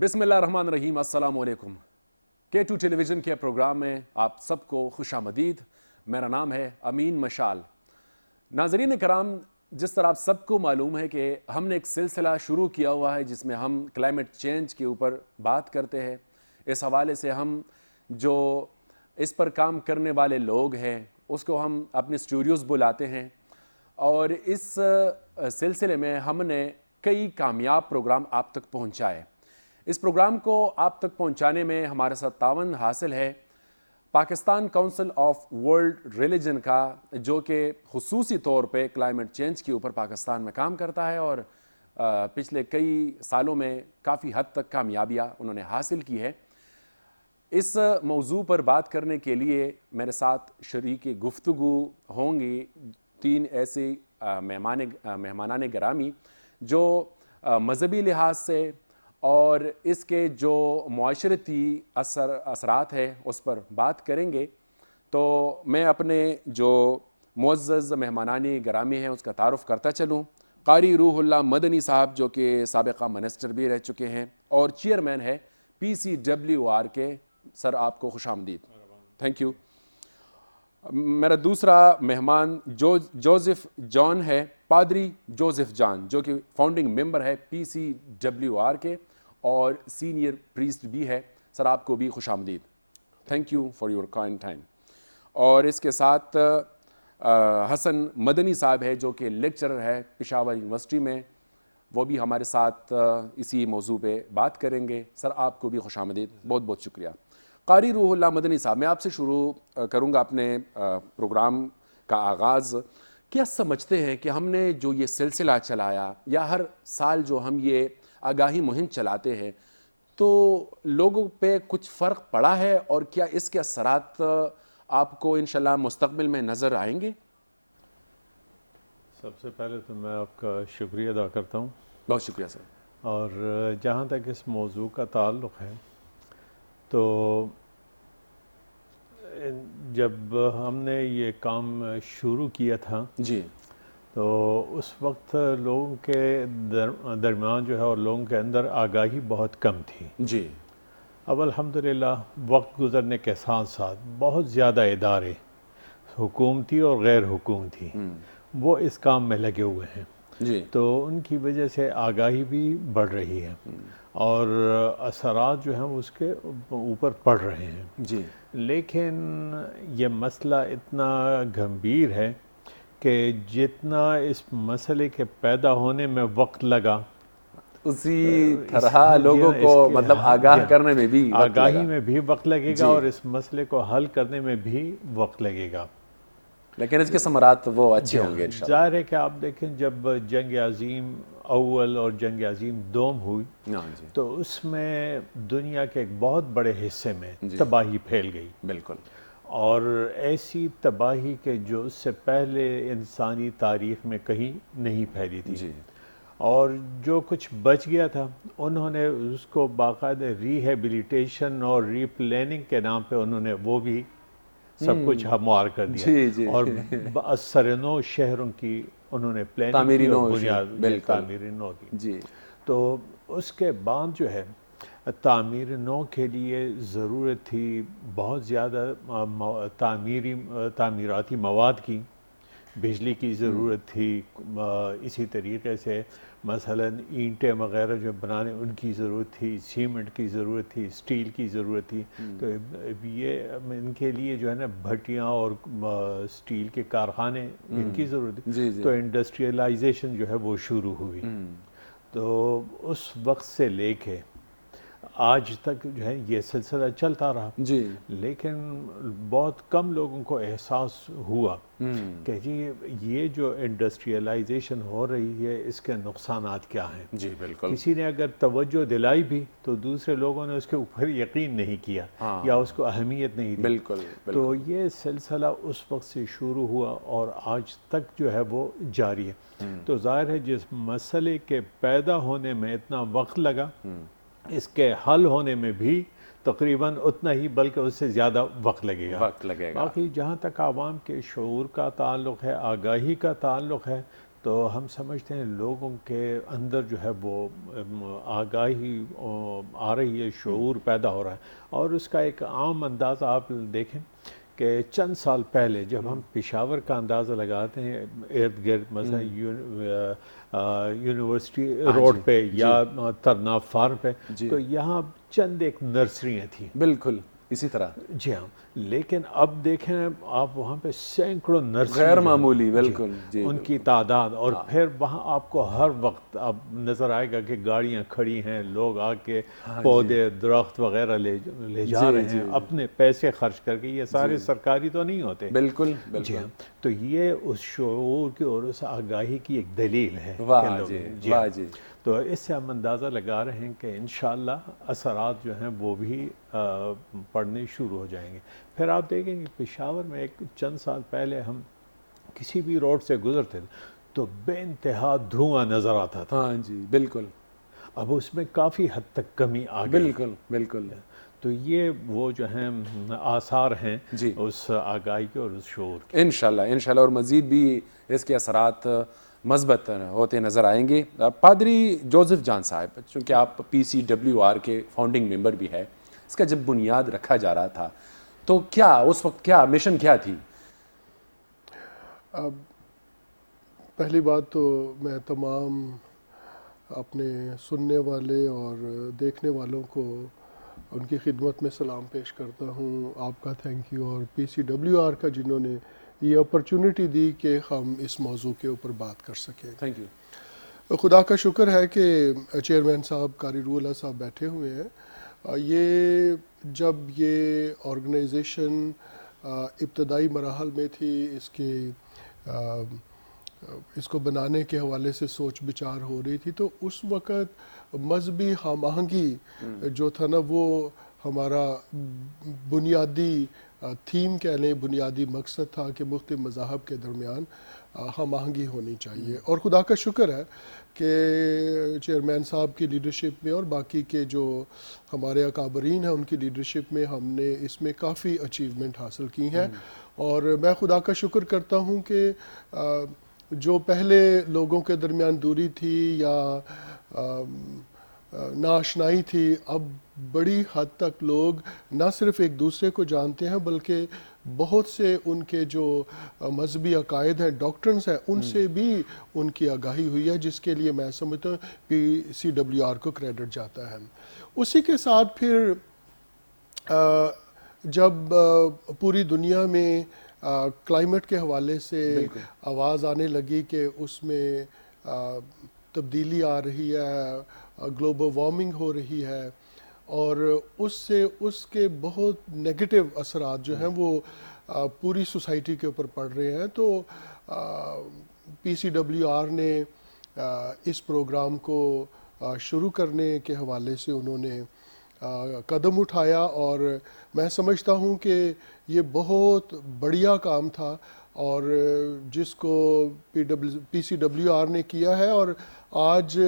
بسم اللہ الرحمن الرحیم. السلام علیکم. K2 ٹیلی ویژن کے پروگرام میں آپ سب کو خوش آمدید. میرا نام ہے امین مشال. ناظرین کرام، جس طرح آپ سب کو معلوم ہے کہ ہم نے ایک سلسلہ شروع کیا ہوا ہے جس میں ہم کلائمیٹ چینج کے اوپر بات کرتے ہیں. اس حوالے سے ہم جو اس پر کام کرنے والے لوگ ہیں اس کو ہم اپنے اسٹوڈیوز بلاتے ہیں، اور اس سلسلے میں ہم نے کئی کامیاب پروگرام آپ تک پہنچائے. اس پروگرام کو آپ تک پہنچانے میں ہمارے ساتھ تعاون حاصل ہے Pakistan council of world religion کا، جو کہ خصوصی طور پہ کلائمیٹ چینج کے اوپر پاکستان میں کام کرتا ہے، اور پچھلے کئی سالوں میں کافی حد تک کامیابیاں انہوں نے حاصل کی ہے. اس موضوع پر بات کرنے کے لیے میرے ساتھ شریک گفتگو ہوں گی تین ایسے مہمانان گرامی جو مذہبی لحاظ سے اور اس کے جو معاشرتی اثرات ہے اس پر بات کریں گے. تو میں اپنے جو معزز مہمانان گرامی ہیں اس کا تعارف کرتا چلوں. قاری روح اللہ مدنی صاحب، جو کہ سابقہ منسٹر بھی رہ چکے ہیں اور چیئرمین ہے PCWR کے. سر، آپ کو خوش آمدید. Thank you. میرا دوسرا مہمان جوزف جان ہے، پادری جوزف جان، جو کہ فاؤنڈنگ ممبر ہے PCWR کے اور سینئر پریسٹ بھی ہے. سر، آپ کو بھی خوش آمدید. Thank you for your kind time. اور اس کے ساتھ حسن مدنی صاحب ہے، جو کہ لیکچرر ہے پشاور یونیورسٹی میں. وہ بھی ہمارے ساتھ اسی موضوع پہ بات کریں گے. سر، آپ کو بھی خوش آمدید. بہت بہت شکریہ. قاری روح اللہ مدنی صاحب، میں آپ سے شروع کروں گا اپنے پروگرام کا آغاز. کیا سمجھتے ہیں کہ ہم نے جو یہ سلسلہ چلایا یا ہر سال جو ہم یہ آگاہی مہم چلاتے ہیں، تو لوگوں پہ کچھ فرق پڑا ہے، اور کیا اس کے اثرات آپ کو انشاءاللہ مستقبل میں نظر آئیں گے؟ سب سے پہلے تو میں آپ کا شکریہ ادا کرتا ہوں. بہت شکریہ سر. اور جہاں تک اس موضوع کا تعلق ہے، تو جب ہم نے یہ کام شروع کیا تھا جی، تو اس وقت لوگوں کے درمیان جو ہے اور لوگوں کے اندر آگاہی بہت کم تھی. جی، اب الحمدللہ وقت گزرنے کے ساتھ ساتھ بہت زیادہ ادارے، حکومتی اور غیر حکومتی، وہ اس کام میں لگے ہوئے ہیں. جی، تو ان کی وجہ سے آگاہی بھی بڑھ رہی ہے اور اثرات جو ہیں اس کے اوپر پڑ رہے ہیں. جی، لیکن یہ مسئلہ اتنا گھمبیر ہے کہ جتنا اس مسئلے کے پیدا ہونے میں وقت لگا، اسی طرح لوگوں کو مطلب آگاہ کرنے میں بھی وقت آگاہی لگا. میں بھی وقت لگے گا اور اس مسئلے کو حل کرنے میں بھی وقت لگے گا. لیکن اس کے ثمرات وہ اچھے ہوں گے انشاءاللہ. ظاہر ہے کہ آپ دیکھیں، جب جنگ عظیم اول اور جنگ عظیم دوم ہوئی ہاں جی، تو اس میں دنیا کے ایک بہت بڑے حصے میں تباہی پھیل گئی، بالکل. اور ایسی تباہی کہ جو اس سے پہلے انسانی تاریخ میں کہیں نہیں پھیلی تھی. جی، اور جو کچھ بچ گیا تھا انہوں نے اس کو باقاعدہ ریہیبلیٹیشن اور ری پلاننگ کے نام پہ انہوں نے وہ بھی سب کچھ ہموار کر دیا. جی، جی. اور اثر نو شہروں کی انہوں نے پلاننگ تعمیری کی نو اور بنیاد بالکل. تعمیر نو کی. جی، تو اس کے بعد جو ہے تعمیر نو کے لیے ضرورت تھی بہت زیادہ تعمیراتی مواد کی. بجلی کی ضرورت تھی، اسی طریقے سے مثلا اینٹیں وغیرہ جو بنانے ان کی ضرورت تھی، سیمنٹ کی ضرورت تھی، اسٹیل کی ضرورت تھی. تو یہ ان کے لیے جو ہے نا بھٹیاں اور اسٹیل کے کارخانے ان کی ضرورت تھی. تو انڈسٹریلائزیشن جو ہے وہ شروع ہوئی. تو اس وقت سے لے کے آج تک جو ہے یہ سلسلہ چلتا رہا. جی، لیکن بہت کم لوگوں کو احساس ہوا کہ جی یہ جو انڈسٹریلائزیشن ہو رہی ہے اس کے نقصانات کیا ہیں. جی، بالکل. کسی نے اگر توجہ دلائی بھی تو دوسرے لوگوں نے اس کے اوپر یقین نہیں کیا یا اس کو اہمیت نہیں دی. بالکل. تو یہ سلسلہ اس وقت سے شروع ہوا اور آج تک جو ہے وہ جاری ہے. تو ظاہر ہے جس مسئلے کے پیدا ہونے میں اتنا وقت لگا، اس کے حل ہونے میں بھی تقریباً اتنا ہی بلکہ اس سے زیادہ وقت لگے گا. باقی جہاں تک عوام کے شعور کا تعلق ہے، آگاہی کا تعلق ہے، تو ہم سمجھتے ہیں لوگوں کے اندر جو ہے وہ آگاہی آ رہی ہے، شعور پیدا ہو رہا ہے. اور اس کا ایک عام انداز آپ دیکھیں کہ چند سال پہلے جب ہم پشاور کا اندازہ لگاتے ہیں ارد گرد مثلا یونیورسٹی روڈ پہ یا ترناف فارم پہ، تو یہاں چند ایک نرسریاں تھیں. بالکل اسی طرح. جی ہاں، لیکن اب دیکھیں آپ وہاں پہ سینکڑوں نرسری غیر معمولی. بالکل جی. ان کی تعداد، اور پھر وہاں آپ کو ہر وقت اب نظر آئے گا کہ گاڑیاں کھڑی ہیں، لوگ آ کے پودے درخت وغیرہ لے جا رہے ہیں اپنے پیسے خرچ کر کے. یہ سارے سرکاری تو نہیں ہوتے. بالکل جی بالکل. ہاں، تو یہ اس شعور کی اور اس آگاہی کی ایک دلیل ہے. واہ جی واہ جی. تو اس سے ہم اندازہ لگا رہے ہیں کہ انشاءاللہ اثرات جو ہیں وہ بھی پڑنے شروع ہو جائیں گے. پھر آپ دیکھیں کہ پشاور میں ایک چند سال پہلے ہم کسی بھی روڈ سے گزرتے تھے تو بے انتہا دھواں نظر آتا تھا. ہاں جی بالکل. اب اس میں کافی حد تک کمی آ گئی. بالکل بالکل. تو یہ وہ جو ہیں آثار ہیں جی اس آگاہی کے اور اس شعور کے. انشاءاللہ اور مزید بھی اس کے اثرات مثبت ہوتے نظر آئیں گے. پادری جوزف جان صاحب، چونکہ آپ PCWR کے فاؤنڈنگ ممبر بھی ہے، اس کا جب بنیاد رکھا جا رہا تھا تو کیا اس وقت کیا مشن کیا تھی؟ اب پہلی بات تو میں تمام اپنے سننے والے اور دیکھنے والوں کو ان کی خدمت میں سلام پیش کرتا ہوں. آپ کا تھینک یو، اور PCWR کا جنہوں نے یہ اپرچونٹی دی کہ ہم اس موضوع کے اوپر بات کر سکیں. Thank you. خدا کا شکر ہے کہ چیئرمین صاحب قاری روح اللہ صاحب بیٹھے ہوئے ہیں. یہ جب یہ آرگنائزیشن ابتدائی مراحل میں تھی، اس کو بنانے کے حوالے سے سوچ بچار ہو رہی تھی، تو اس وقت مذہبی ہم آہنگی جو تھا نا، وہ ہمارا بنیادی تھیم کہہ لیں، بنیادی مقصد تھا کہ مختلف مذاہب کے درمیان ہم آہنگی ہونی چاہیے. اور خدا کا شکر ہے کہ چیئرمین صاحب کی لیڈرشپ میں اور باقی کے جو ہمارے اکابرین ہیں ان کی لیڈرشپ میں ہم نے اس میں کافی اچیومنٹ حاصل کی ہیں. اور میں خدا کا شکر کرتا ہوں کہ جو پہلے لوگوں کے درمیان دوری تھی یا ناآشنائی تھی، اب بڑی حد تک لوگ نہ صرف ایک دوسرے کو جانتے ہیں بلکہ بہت سے ان کے جو مذہبی عقائد ہیں، ڈاکٹرنز ہیں، ان سے بھی ان کی آگاہی ہوئی ہے، جس کے لیے میں سمجھتا ہوں PCWR کو کریڈٹ جاتا ہے. اسی کے ساتھ پھر جب پوری دنیا میں کلائمیٹ کے حوالے سے آواز آنے لگی کہ اس میں تبدیلی آ رہی ہے، گلوبل وارمنگ ہو رہی ہے، اور اس سے اس کے بہت نیگیٹو اثرات جو ہیں وہ پوری سوسائٹی کے اوپر پڑ رہے ہیں، تو PCWR نے اس پروگرام کو شروع کرنے کے حوالے سے انہوں نے قدم اٹھایا. اور میں سمجھتا ہوں کہ یہ بہت بڑھیا کام تھا اور جس کو PCWR نے کیا ہے. اور آج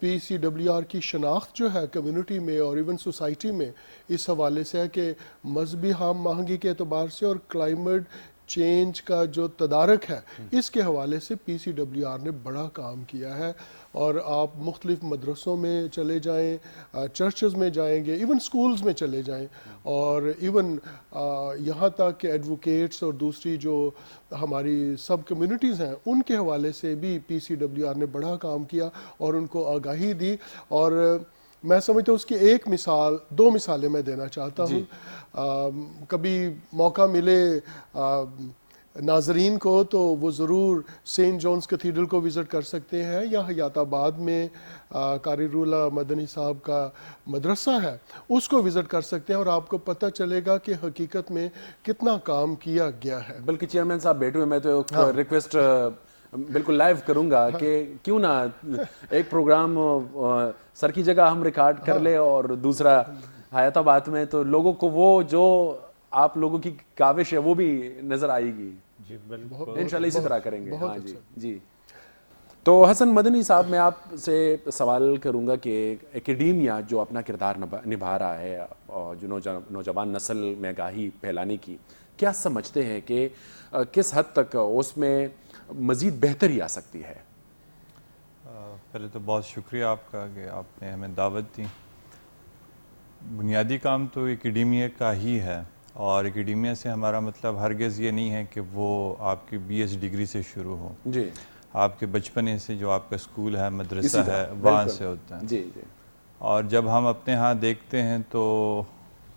PCWR کی شناخت جو ہے کمیونٹی میں اور ایون سوسائٹی میں اس حوالے سے ہے کہ مذہبی ہم آہنگی کے اعتبار سے اور کلائمیٹ چینج کا جو تدارک ہے اس کے حوالے سے PCWR نے بڑا کام کیا ہے. اور آپ مختلف مدرسوں میں چلے جائیں، چرچز میں جائیں گے، ایون سکولز میں چلے جائیں، اور ایون یہاں تک کہ ایڈوکیٹس اور دوسری جو ہماری سب کمیونٹیز ہیں ان کے حوالے سے بھی PCWR نے بڑا کام کیا اور ان کو آگاہی دی. اور میں سمجھتا ہوں اس کی ایک مثال، دو مثالیں میں دینا چاہتا ہوں. کبھی موقع ملے ناظرین کو تو وہ ضرور سینٹ جونز کیتھیڈرل کو وزٹ کر سکتے ہیں، یا حیات آباد میں قاری روح اللہ مدنی صاحب کا مدرسہ ہے اس کو وزٹ کر سکتے ہیں، اور آپ کو پتہ چلے گا کہ حقیقت میں کتنا کام کیا گیا ہے. بلکہ چیئرمین صاحب بیٹھے ہوئے، میں تو ریکویسٹ بالکل لائیو کروں گا کہ کیوں نہ ایک پروگرام سر کی جگہ ہم ریکارڈ کر لیں اور دوسرا حیات آباد میں، تو لوگوں کو وہ جو آپ لوگوں کی کاوش ہے وہ بھی نظر آئے گی. جی بالکل، انشاءاللہ اسی طرح کریں گے. ہاں جی جی. تو حسن مدنی صاحب میں آپ سے سوال کروں گا کہ ایکیڈیمیا جو اپنا کردار نبھا رہا ہے اور جو نوجوان نسل میں آگاہی پھیلانے کی، کیا سمجھتے ہیں کہ کس حد تک اس میں مزید بہتری آ سکتی ہے؟ پہلے تو بہت شکریہ آپ کا کہ آپ نے ہمیں دعوت دی. بنیادی کام تو اکیڈیمیا کا ہی ہے، اور اکیڈیمیا سے ہمارا مطلب ہرگز یہ نہیں ہے کہ وہ آپ کی BS ڈگری سے شروع ہو. جی، آپ کے بچپنے سے جو آپ کا اسکول ہے، مدرسہ اسی ہے، طرح وہاں بالکل. سے ہوتا ہے. جی جی. اور جب ہم اپنے ہاں دیکھتے ہیں تو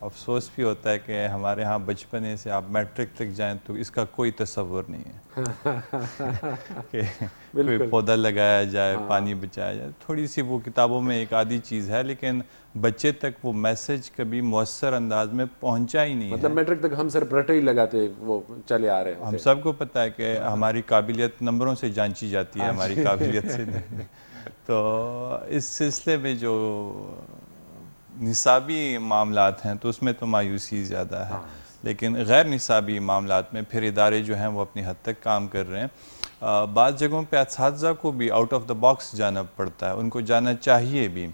افسوس بھی ہوتا ہے کہ ہمارے ہاں بچپنے سے آپ میٹرک تک جائیں تو اس کا کوئی تصور نہیں ہے کہ کوئی پودا لگایا جائے، پانی بچایا جائے. تھوڑی سی وہ کتابوں میں ایک آدھی چیز ہے، لیکن بچے تک وہ میسج کبھی مؤثر انداز میں پہنچا ہی نہیں ہے. مطلب میٹرک تک ہم صرف رٹے ہی لگاتے وہ چلے آ رہے ہم ہوتے. سب کو پتہ ہے کہ ہماری قابلیت نمبروں سے جانچی جاتی ہے، ہماری قابلیت سے نہیں. تو اس سلسلے میں جو نصابی معاملات ہیں تو اس میں تو مایوسی زیادہ ہے، لیکن غیر نصابی معاملات میں پھر ادارے جو ہیں وہ اپنی حد تک کام کر رہے ہیں. بعض جگہوں پہ اساتذہ کو بھی آؤٹ آف دا باکس جانا پڑتا ہے، ان کو جانا چاہیے بھی،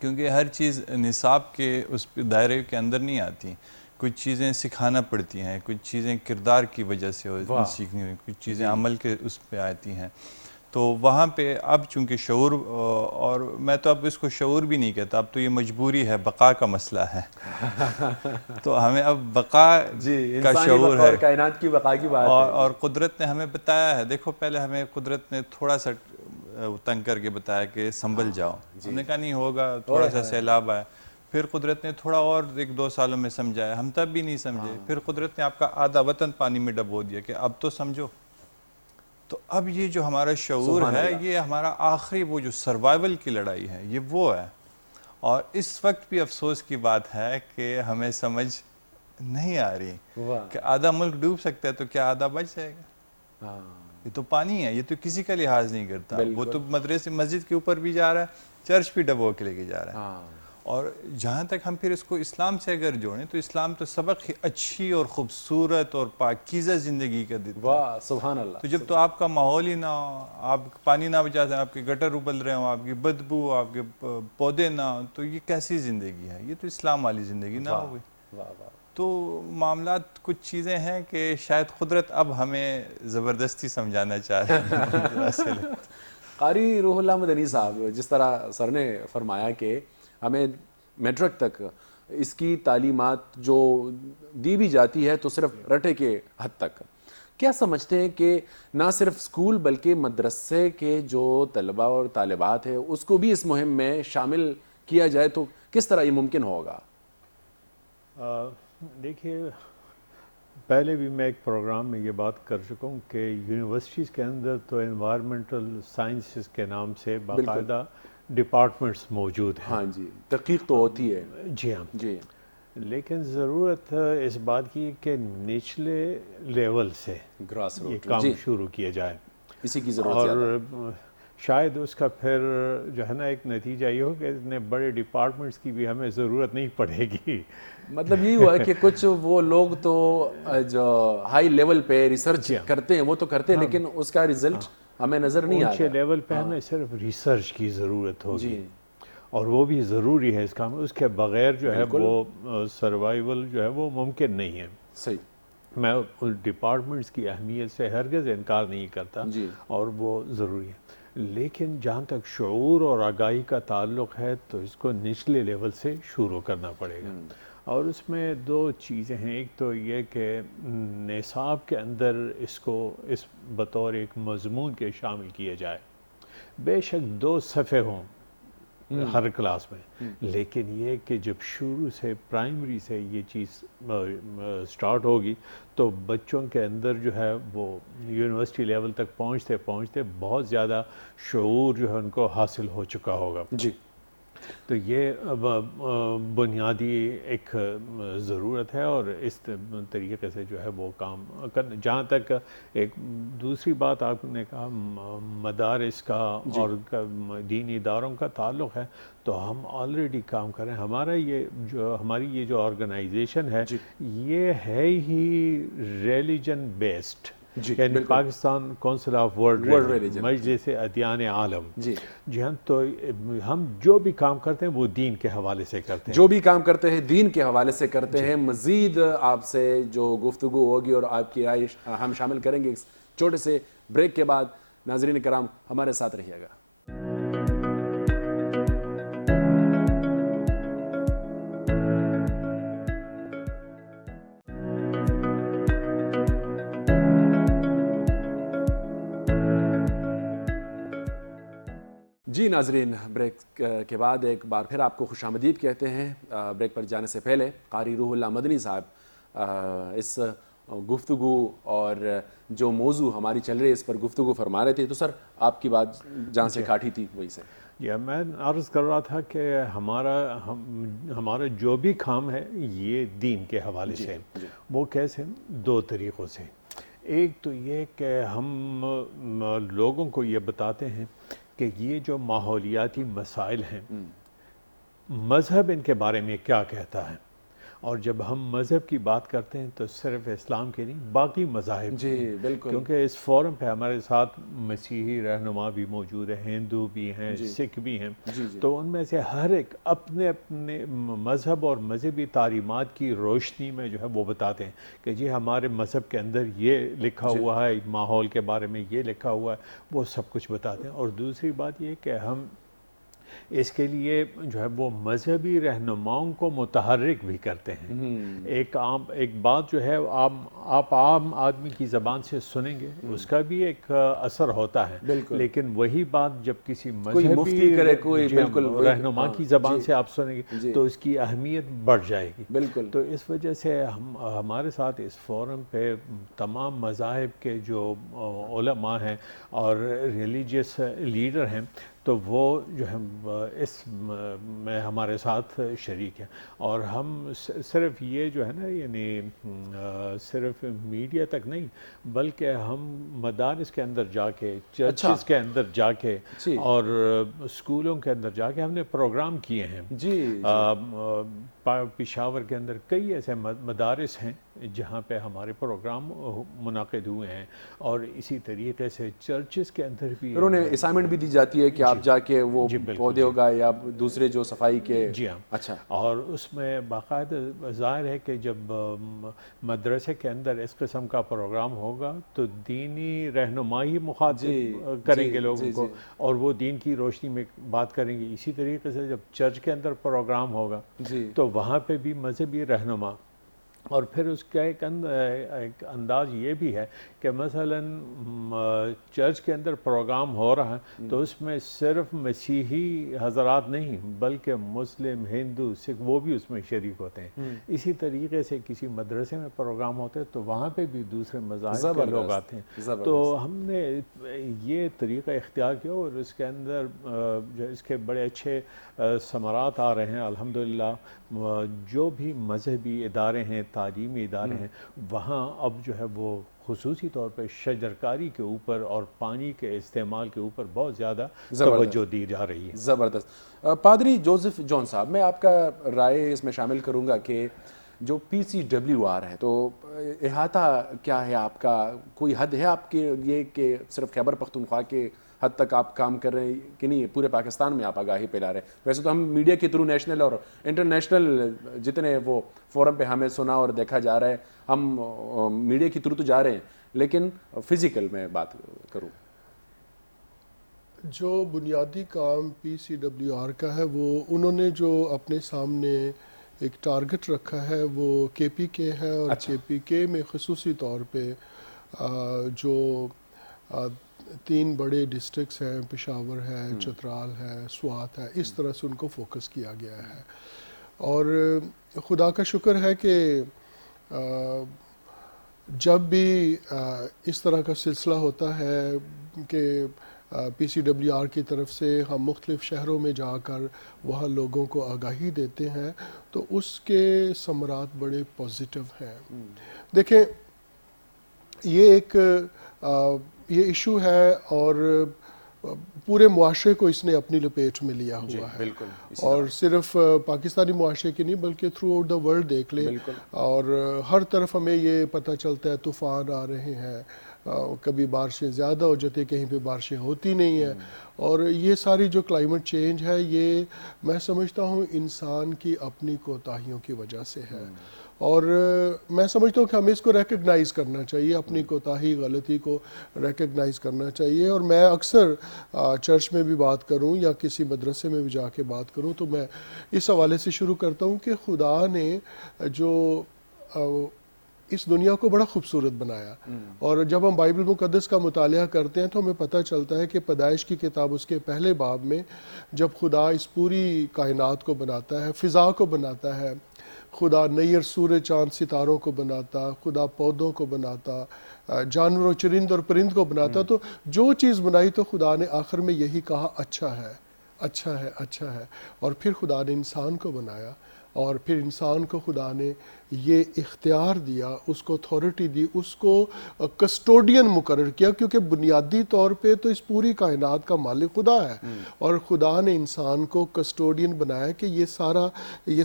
کیونکہ ہر چیز نصاب کے اس دائرے کے اندر نہیں آتی. کچھ چیزیں سکھانا پڑتی ہیں، کچھ چیزیں کردار کی وجہ سے سیکھنی ہوئی، کچھ چیزیں عمل کے اس پہ آتی ہیں. تو وہاں پہ اب چونکہ شعور، اور میں تو اب اس کو شعور بھی نہیں کہتا، اب تو یہ مجبوری ہے، بقا کا مسئلہ ہے. تو ہمیں اب بقا کا شعور ہے، کائنات کی بقا کی بات اور قدرت نے ہمیں بتایا ہے. دیکھو پہلے ہمیں قدرت نے تھوڑا سا تنگ کر کے بتایا کہ سنبھل جاؤ. ہم نے کہا نہیں ہوگا، تھوڑا سا سیلاب آیا. پھر قدرت نے تھوڑا اور 1-2 سالوں میں سمجھایا، ہم تب بھی نہیں سمجھے. پھر قدرت نے آپ کا آدھا وطن پانی میں ڈبو دیا کہ اب تو سمجھو. تو اب یہ جو ہمارا شعور ہے، یہ ہمارا آخری وہ جو سروائیول کی لڑائی ہے، یہ وہ ہے. اور اس وقت بھی افسوس کی بات ہے کہ ہمیں سمجھ نہیں آ رہی کہ آدھا ملک ڈوب سکتا ہے تو کیا آدھا بچ جائے گا؟ یہ تو پانی ہے، یہ تو کسی کا لحاظ نہیں کرتا. وہ تو مدرسے مسجد کے اوپر بھی جا رہا ہے، چرچ بھی ڈبو کے لے کے جا رہا ہے. اور جہاں تک ہم پھر اس کو اسلام سے اگر جوڑیں تو اسلام تو سبق اچھی اور خوبصورت اور پاکیزہ زندگی کا دیتا ہے. واہ سبحان اللہ. تو جب تو آپ کا ماحول ہی نہ ہو، آپ پانی نہ بچا سکیں، آپ کے گٹر ابل رہے ہوں، آپ کی بدبو، آپ کے پودے نہ ہوں، تو یہ کیسی زندگی ہے؟ یہ تو اسلام والی زندگی نہ ہوگی. تو معاملات کچھ چیزیں ہیں کہ شاید قدرت اب ہمیں زبردستی سمجھانا چاہ رہی ہے. قاری روح اللہ مدنی صاحب، جس طرح سر نے فرمایا کہ ہمیں میٹرک تک اس کی تعلیمات جو دی بھی جاتی ہے تو صرف رٹے کے حد تک، کیا سمجھتے ہیں کہ نہ صرف اسکول بلکہ مدرسے کے جو طلباء اور طالبات ہیں اس کو بھی اس مہم میں شامل کیا جائے تو کس طرح یہ ممکن ہوگا؟ دیکھیے، پہلے بھی میں ایک پروگرام میں یہ بات کر چکا ہوں کہ یونیورسٹیز کے اندر تو انوائرمنٹل سائنسز کے نام سے باقاعدہ ڈپارٹمنٹس موجود ہیں. ہاں جی، تحقیق تو ہوتی ہے. جی ہاں جی. لیکن ضرورت اس بات کی کہ نچلے لیول سے گراس روٹ یہ کام شروع کیا جائے. اسی کی ضرورت ہے. اور شاید اس کا پھر جو ہے نا ایک نتیجہ یہ ہو کہ اتنے بڑے ڈپارٹمنٹس کی بھی ہمیں ضرورت نہیں پڑے گی. مطلب یہی ہوا کہ کچھ وہ لوگ تو جو ہائی لیول پہ ریسرچ کرتے ہیں وہ تو کرتے ہیں، لیکن اس کا ریزلٹ ہمیں نظر نہیں آ رہا. اونچے لیول پہ ہمیں صرف ریسرچ کی ضرورت ہوگی، اور وہ بھی ضروری ہے اس کام. اس کے بغیر جو ہے وہ سروائیول جو ہے وہ ممکن نہیں ہے. صحیح. میں ڈپارٹمنٹس کی اہمیت سے ہرگز انکار نہیں کرتا، اور وہ ضروری ہے. لیکن جہاں تک شعور اور آگاہی کا تعلق ہے تو اس کو نچلے لیول سے شروع کرنا پڑے گا. اور اس میں 2 چیزیں ہیں. ایک تو یہ کہ نصاب کے اندر اس کو اس بطور ایک مضمون کے شامل کیا جائے. بے شک 2 صفحے ہوں ہر کلاس میں، لیکن یہ کہ جب شروع سے پرائمری سے یہ چیز سٹارٹ ہوگی تو بچوں کے اندر جو ہے وہ یونیورسٹی لیول تک پہنچتے پہنچتے بہت زیادہ شعور جو ہے ان کو حاصل ہو چکا ہوگا. جی. تو یہ بنیادی ایک ضرورت ہے، اور اس طریقے سے جو ہے وہ کام کرنا. جہاں تک ایک دوسری بات آپ نے کہا مدارس کا اور دینی اداروں کا تعلق ہے، تو ہم آلریڈی کام کر رہے ہیں. ہماری یہ جو آرگنائزیشن ہے یہ ہے ہی ریلیجن بیسڈ، یعنی Pakistan council of world religion, مجلس ادیان عالم. جی ہاں. تو ہم جو بھی کام کرتے ہیں وہ دین کے حوالے سے کرتے ہیں. جو بھی کام کرتے ہیں دین کے حوالے سے کرتے ہیں. مزید آپ سے جو گفتگو ہوگی اور آپ کی رائے ہم شامل کریں گے اس چھوٹے سے بریک کے بعد ناظرین کرام ہمارے ساتھ رہیے گا. جی ناظرین، بریک کے بعد ایک بار پھر آپ کو خوش آمدید کہتے ہیں. بریک پر جانے سے پہلے قاری روح اللہ مدنی صاحب اس گفتگو اور جو موضوع ہماری چل رہی ہے اس پر گفتگو فرما رہے تھے. تو سر آپ کی بات جہاں سے کاٹی تھی وہی سے. میں عرض کر رہا تھا کہ ہمارا جو بھی کام ہے یہ دین کے حوالے سے وہ کیسے 2 طریقوں سے. ایک تو یہ کہ ہم لوگوں کو یہ بتاتے ہیں کہ یہ جو ماحولیاتی مسائل ہیں مذہب ان کے بارے میں کیا کہتا ہے. اور جب ہم مذہب کی بات کرتے ہیں تو صرف اسلام کے نہیں باقی مذاہب، جی بالکل، کیونکہ اس فورم پہ ہمارے ساتھ مسیحی رہنما بھی موجود ہیں، ہندو بھی ہیں، سکھ بھی ہیں. تو ان میں سے ہر ایک اپنے اپنے مذہب اور مذہبی تعلیمات کی روشنی میں جو ہے وہ بتاتے ہیں کہ جی ہمارے مذہب کے اندر یہ لکھا ہوا ہے، ماحول کے بارے میں یہ لکھا ہوا ہے، وہ سب کچھ بتاتے ہیں. اور دوسری بات یہ کہ ہم اس کے لیے جو ہے وہ مذہبی رہنماؤں کو متحرک بھی کرتے ہیں. ایک بات جو ہے آپ عام آدمی کی زبان سے سنیں گے اس کا بھی ایک اثر ہوتا ہے، لیکن وہی بات جب کسی مذہبی رہنما کی زبان سے آپ سنیں گے تو اس کی اہمیت بڑھ جائے گی. بالکل. تو اس وجہ سے ہمارے ساتھ اس فورم پہ تمام مذاہب کے جو علماء ہیں اور ریلیجیس لیڈر ہیں تو وہ جو ہے اس میں ہمارے ساتھ شریک ہیں. اور ہم صرف یہ جو ہے نا یعنی صرف میڈیا تک نہیں بلکہ ہم مدارس کے اندر جا کے، چرچز کے اندر جا کے اور اسکولوں کے اندر جا کے ہم نے پروگرام کیے ہیں. پشاور کے اندر کئی ایسے مدارس ہیں جہاں پہ ہمارے پروگرام منعقد ہوئے ہیں. اور اسی طریقے سے چرچز کے اندر بھی انہوں نے اسائنمنٹ بھی دی جاتی ہے کہ آپ جا کے وہ پودے اگائے یا دوسرے جو صفائی کے. جی ہاں. اچھا. اور اس میں باقاعدہ ظاہر ہے کہ جب مدرسے کے اندر اس قسم کا پروگرام ہوگا تو دینی رہنمائی مخاطب کریں گے لوگوں کو اور وہ دین کی روشنی میں بات کریں گے. اسی طریقے سے جب چرچ کے اندر پروگرام ہوگا تو وہاں پہ بھی مذہبی رہنما. اور پھر اس کا ایک انداز یہ بھی ہے کہ مثلاً چرچ کے اندر پروگرام ہو رہا ہے تو اس میں صرف مسیحی حضرات نہیں بلکہ مسلم، ہندو، سکھ وہ بھی اس میں شریک ہوتے ہیں. اسی طریقے سے کسی مدرسے میں پروگرام ہوتے ہیں تو وہاں پہ بھی دوسرے مذاہب کے لوگ آتے ہیں. تو ہم نے یہ طریقہ اختیار کیا اور اس کے اندر جو اس کے بڑے اچھے ثمرات آ رہے ہیں الحمدللہ. جو بھی مذہبی ادارے ہیں، تعلیمی ادارے ہیں، وہاں اب جو ہے وہ خصوصی طور پہ شجرکاری کے اوپر اور پانی کے استعمال کے اوپر بہت زیادہ توجہ دی جا رہی ہے. زبردست. پادری جوزف جون صاحب، میں آپ کا رائے اس میں شامل کروں گا کہ جو PCWR ہے تو احاطہ کیا ہے آپ کا؟ کوئی حد ہے آپ کے یہ کہ صرف خیبر پختونخوا کے حد تک آپ کام کر رہے ہیں کہ نہیں پورے پاکستان میں آپ آگاہی پھیلا رہے ہیں؟ ویسے تو ہم میڈیا کے تھرو نیشنل اور انٹرنیشنل جتنے وہ فورم پہ ہمیں سنا اور دیکھا جا رہا ہے، ہم میڈیا کے تھرو تو جا رہے ہیں لیکن فزیکل میں بات کروں جو بنیادی کام PCWR کا ہے وہ انہوں نے جو اپنے سامنے ایک ٹارگٹ رکھا ہے وہ KPK ہے. اور KPK میں خصوصی طور پہ جو 3 بڑے ڈسٹرکٹس ہیں، پشاور ہے، چترال ہے، سوات ہے، اس طرح سے ان کو فوکس کیا گیا ہے. اور خدا کا شکر ہے کہ جب بھی اس طرح کا سلسلہ ہوتا ہے کہ PCWR کی طرف سے ہم مختلف شہروں میں جا کر وہاں لوگوں کو آگاہی دیتے ہیں تو اس کے ثمرات بڑے پازیٹیو ہیں. دیکھیں یہ ایشو ہے اور پورے معاشرے کو اس نے اپنی لپیٹ میں لیا ہوا ہے. اور صرف پاکستانی معاشرے کی نہیں بلکہ تھرو آؤٹ دا ورلڈ دیکھ لیں اور ہر طرف ہمیں یہ پتہ چلتا ہے طوفان آ رہے ہیں، کبھی بارشیں زیادہ ہو جاتی، کہیں پہ بارشیں ہوتی نہیں ہیں، اور یہ ساری جو کلائمیٹ چینج ہے یہ میں سمجھتا ہوں انسان کی اپنی کوتاہیوں کی وجہ سے ہے، اور میں سمجھتا ہوں کہ ہمیں اس کو ریکگنائز کرنا چاہیے، اپنی کوتاہی غلطی کو ریکگنائز کرنا چاہیے. اور میں اکثر چرچ میں بھی بات کروں یا کسی مدرسے میں بھی جا کے بات کروں تو میں اس حوالے سے شروع کرتا ہوں کہ خدا نے جو اس دنیا کو بڑا خوبصورت بنایا، اور جب ہم بائبل مقدس کا مطالعہ کرتے ہیں تو ہمیں پتہ چلتا ہے کہ پیدائش کی کتاب اس کے پہلے باب میں جب خدا اس پوری کائنات کو بناتا ہے، فضا کو بناتا ہے، خدا نیر سورج چاند ستاروں کو بناتا، خدا پودوں کو بناتا، جانوروں چرند اور پرند کو بناتا، تو جو چیز بنائی تو خدا نے آخر میں یہی کہا اچھا ہے، اچھا ہے، اچھا ہے. اور پھر خدا نے انسان کو بنایا، اور پھر انسان کو خدا نے یہ اختیار دیا، اس کو اتھارٹی دی، اس کو کسٹوڈین مقرر کیا، کیونکہ بنیادی طور پہ تو اس پوری کائنات کا مالک خدا ہے، اور خدا نے انسان کو کسٹوڈین بنایا کہ یہ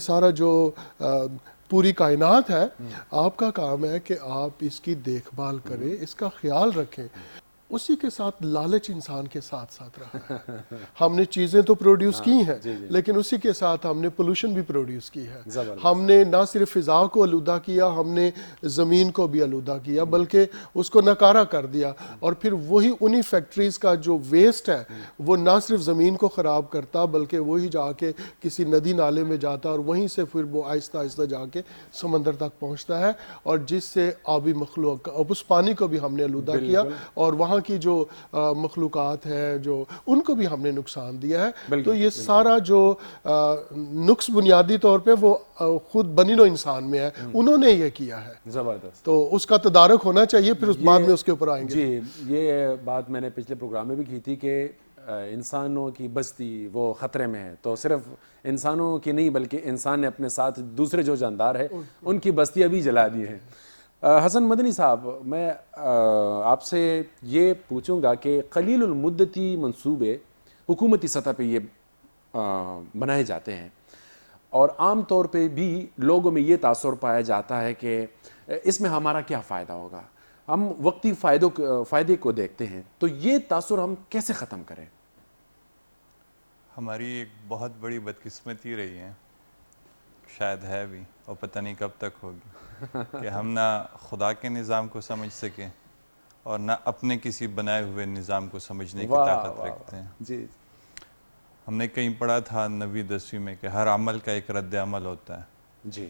سارا جو پوری کائنات ہے، آپ کا کام ہے کہ آپ اس کی دیکھ بھال کریں، اس کا خیال رکھیں. اسی کے ساتھ لالچ انسان کے ساتھ ساتھ رہا ہے. ہم نے چیزیں تو پروڈیوس کی ہیں، لیکن اسی کے ساتھ ہم نے پولوشن بھی پروڈیوس کی ہے. ہم نے نہ صرف فضا کو آلودہ کیا، ہم نے زمین کو بھی آلودہ کیا، بلکہ اس کو نکارہ کر دیا. اور پھر وہی انہی فیکٹریز کا جو ویسٹ ہے وہ نہ صرف زمین کو خراب کرتا بلکہ وہی جا کے کسی ندی نالے میں جاتا، اور وہیں سے پھر وہ آہستہ آہستہ جا کے سمندر تک پہنچتا ہے، اور جس سے آبی مخلوق، اب اس پانی کو بھی ہم نے آلودہ کیا، اور وہاں کی جو مخلوقات ہیں جو ان کو بھی ہم نے نقصان دیا ہے. تو یہ سارا جو نقص بنیادی طور پہ وہ خود بنی نوع انسان میں ہے، انہوں نے یہ کیا ہے. زبردست. تو اس کا تدارک ہونا چاہیے، پھر اس بعد میں اس کے اوپر آئیں گے. جی، یہ بات میں نے پچھلے پروگرام میں بھی کی تھی کہ انسانوں کی بستی وہ خطرے میں ہے، تو صرف انسانوں کی نہیں بلکہ انسان نے اپنے ساتھ دوسرے جو جاندار ہے ان کی بستی ابھی جلا دی ہیں. حسن مدنی صاحب، میں آپ سے یہ پوچھوں گا کہ قلیل المدتی منصوبے حکومتی سطح پہ یہ بنائے جاتے ہیں، اور عام طور پہ بھی لوگوں میں یہ تاثر پایا جاتا ہے کہ اس میں ہمارا کیا فائدہ ہوگا، ہم وقتی فائدے کو دیکھتے ہیں. تو یہ تاثر ہم کیسے ختم کریں؟ ہماری ایک بہت بڑی بدقسمتی رہی ہے، شاید ہے بھی، اور پتہ نہیں کب تک ہوگی، کہ ہم نہ خدا کے نظام کو سمجھ سکیں اور نہ اپنے کسی بنائے ہوئے نظام کو سمجھنے کی طاقت رکھتے ہیں. جی، ہم نے کہیں پڑھا تھا 9ویں 10ویں میں کہ ہر عمل کا ایک رد عمل ہوتا ہے. جی،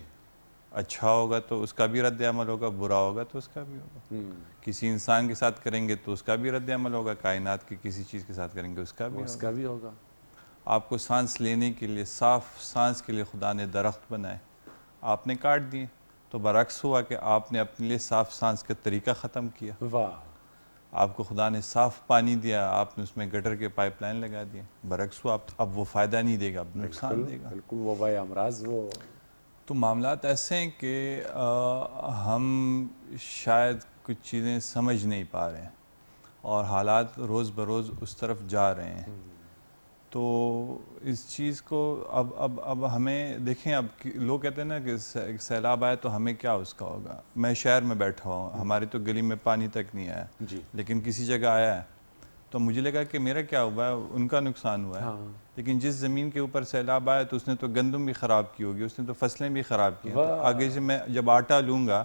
اچھا ہوگا تو اس کا بھی رد عمل ہوگا، برا ہوگا تو اس کا بھی ہوگا. کسی انسان کے ساتھ کریں گے تو اس کا بھی رد عمل ہوگا، کائنات کی کسی چیز کے ساتھ کریں گے اس کا بھی ہوگا. آپ کو سانس لینے کے لیے، صاف سانس کے لیے خدا نے درخت بنائے، آپ نے کاٹ دیے، تو برعکس ہوا کہ آپ نے اپنے لیے صاف سانس کا طریقہ ختم کیا. واہ. آپ کو خدا نے صاف پانی دیا، آپ نے اس میں گٹر کے پائپ لائن لگا دیے، برعکس ہوا اب وہ فائدہ نہیں دے گا، اب نقصان دے گا. بالکل وبائے امراض. وہ تو معاملات ایسے ہیں کہ ہم شاید کچھ چیزیں سمجھ نہیں پا رہے ہیں، اور حالات روز بروز اس طرف جا رہے ہیں. تو اس چیز کو اب ہمیں دیکھیں، اب لوگ کہتے ہیں نا کہ سیلاب آئے تو ہمیں کیا اس کا ہوگا. میں شہر میں بیٹھا ہوں، ہماری تو گلی میں پانی تک نہیں آیا، لیکن کسی جگہ آیا ہے تو مجھے لگا کہ میرا کیا ہوا ہے، ان کا نقصان ہوا ہے. لیکن جس زمین کے اوپر سیلاب آیا تو اس نے تو گندم بھی خراب کی ہوگی، اس نے تو فصلیں بھی خراب کی ہیں. تو آگے سے میں جب آٹا لوں گا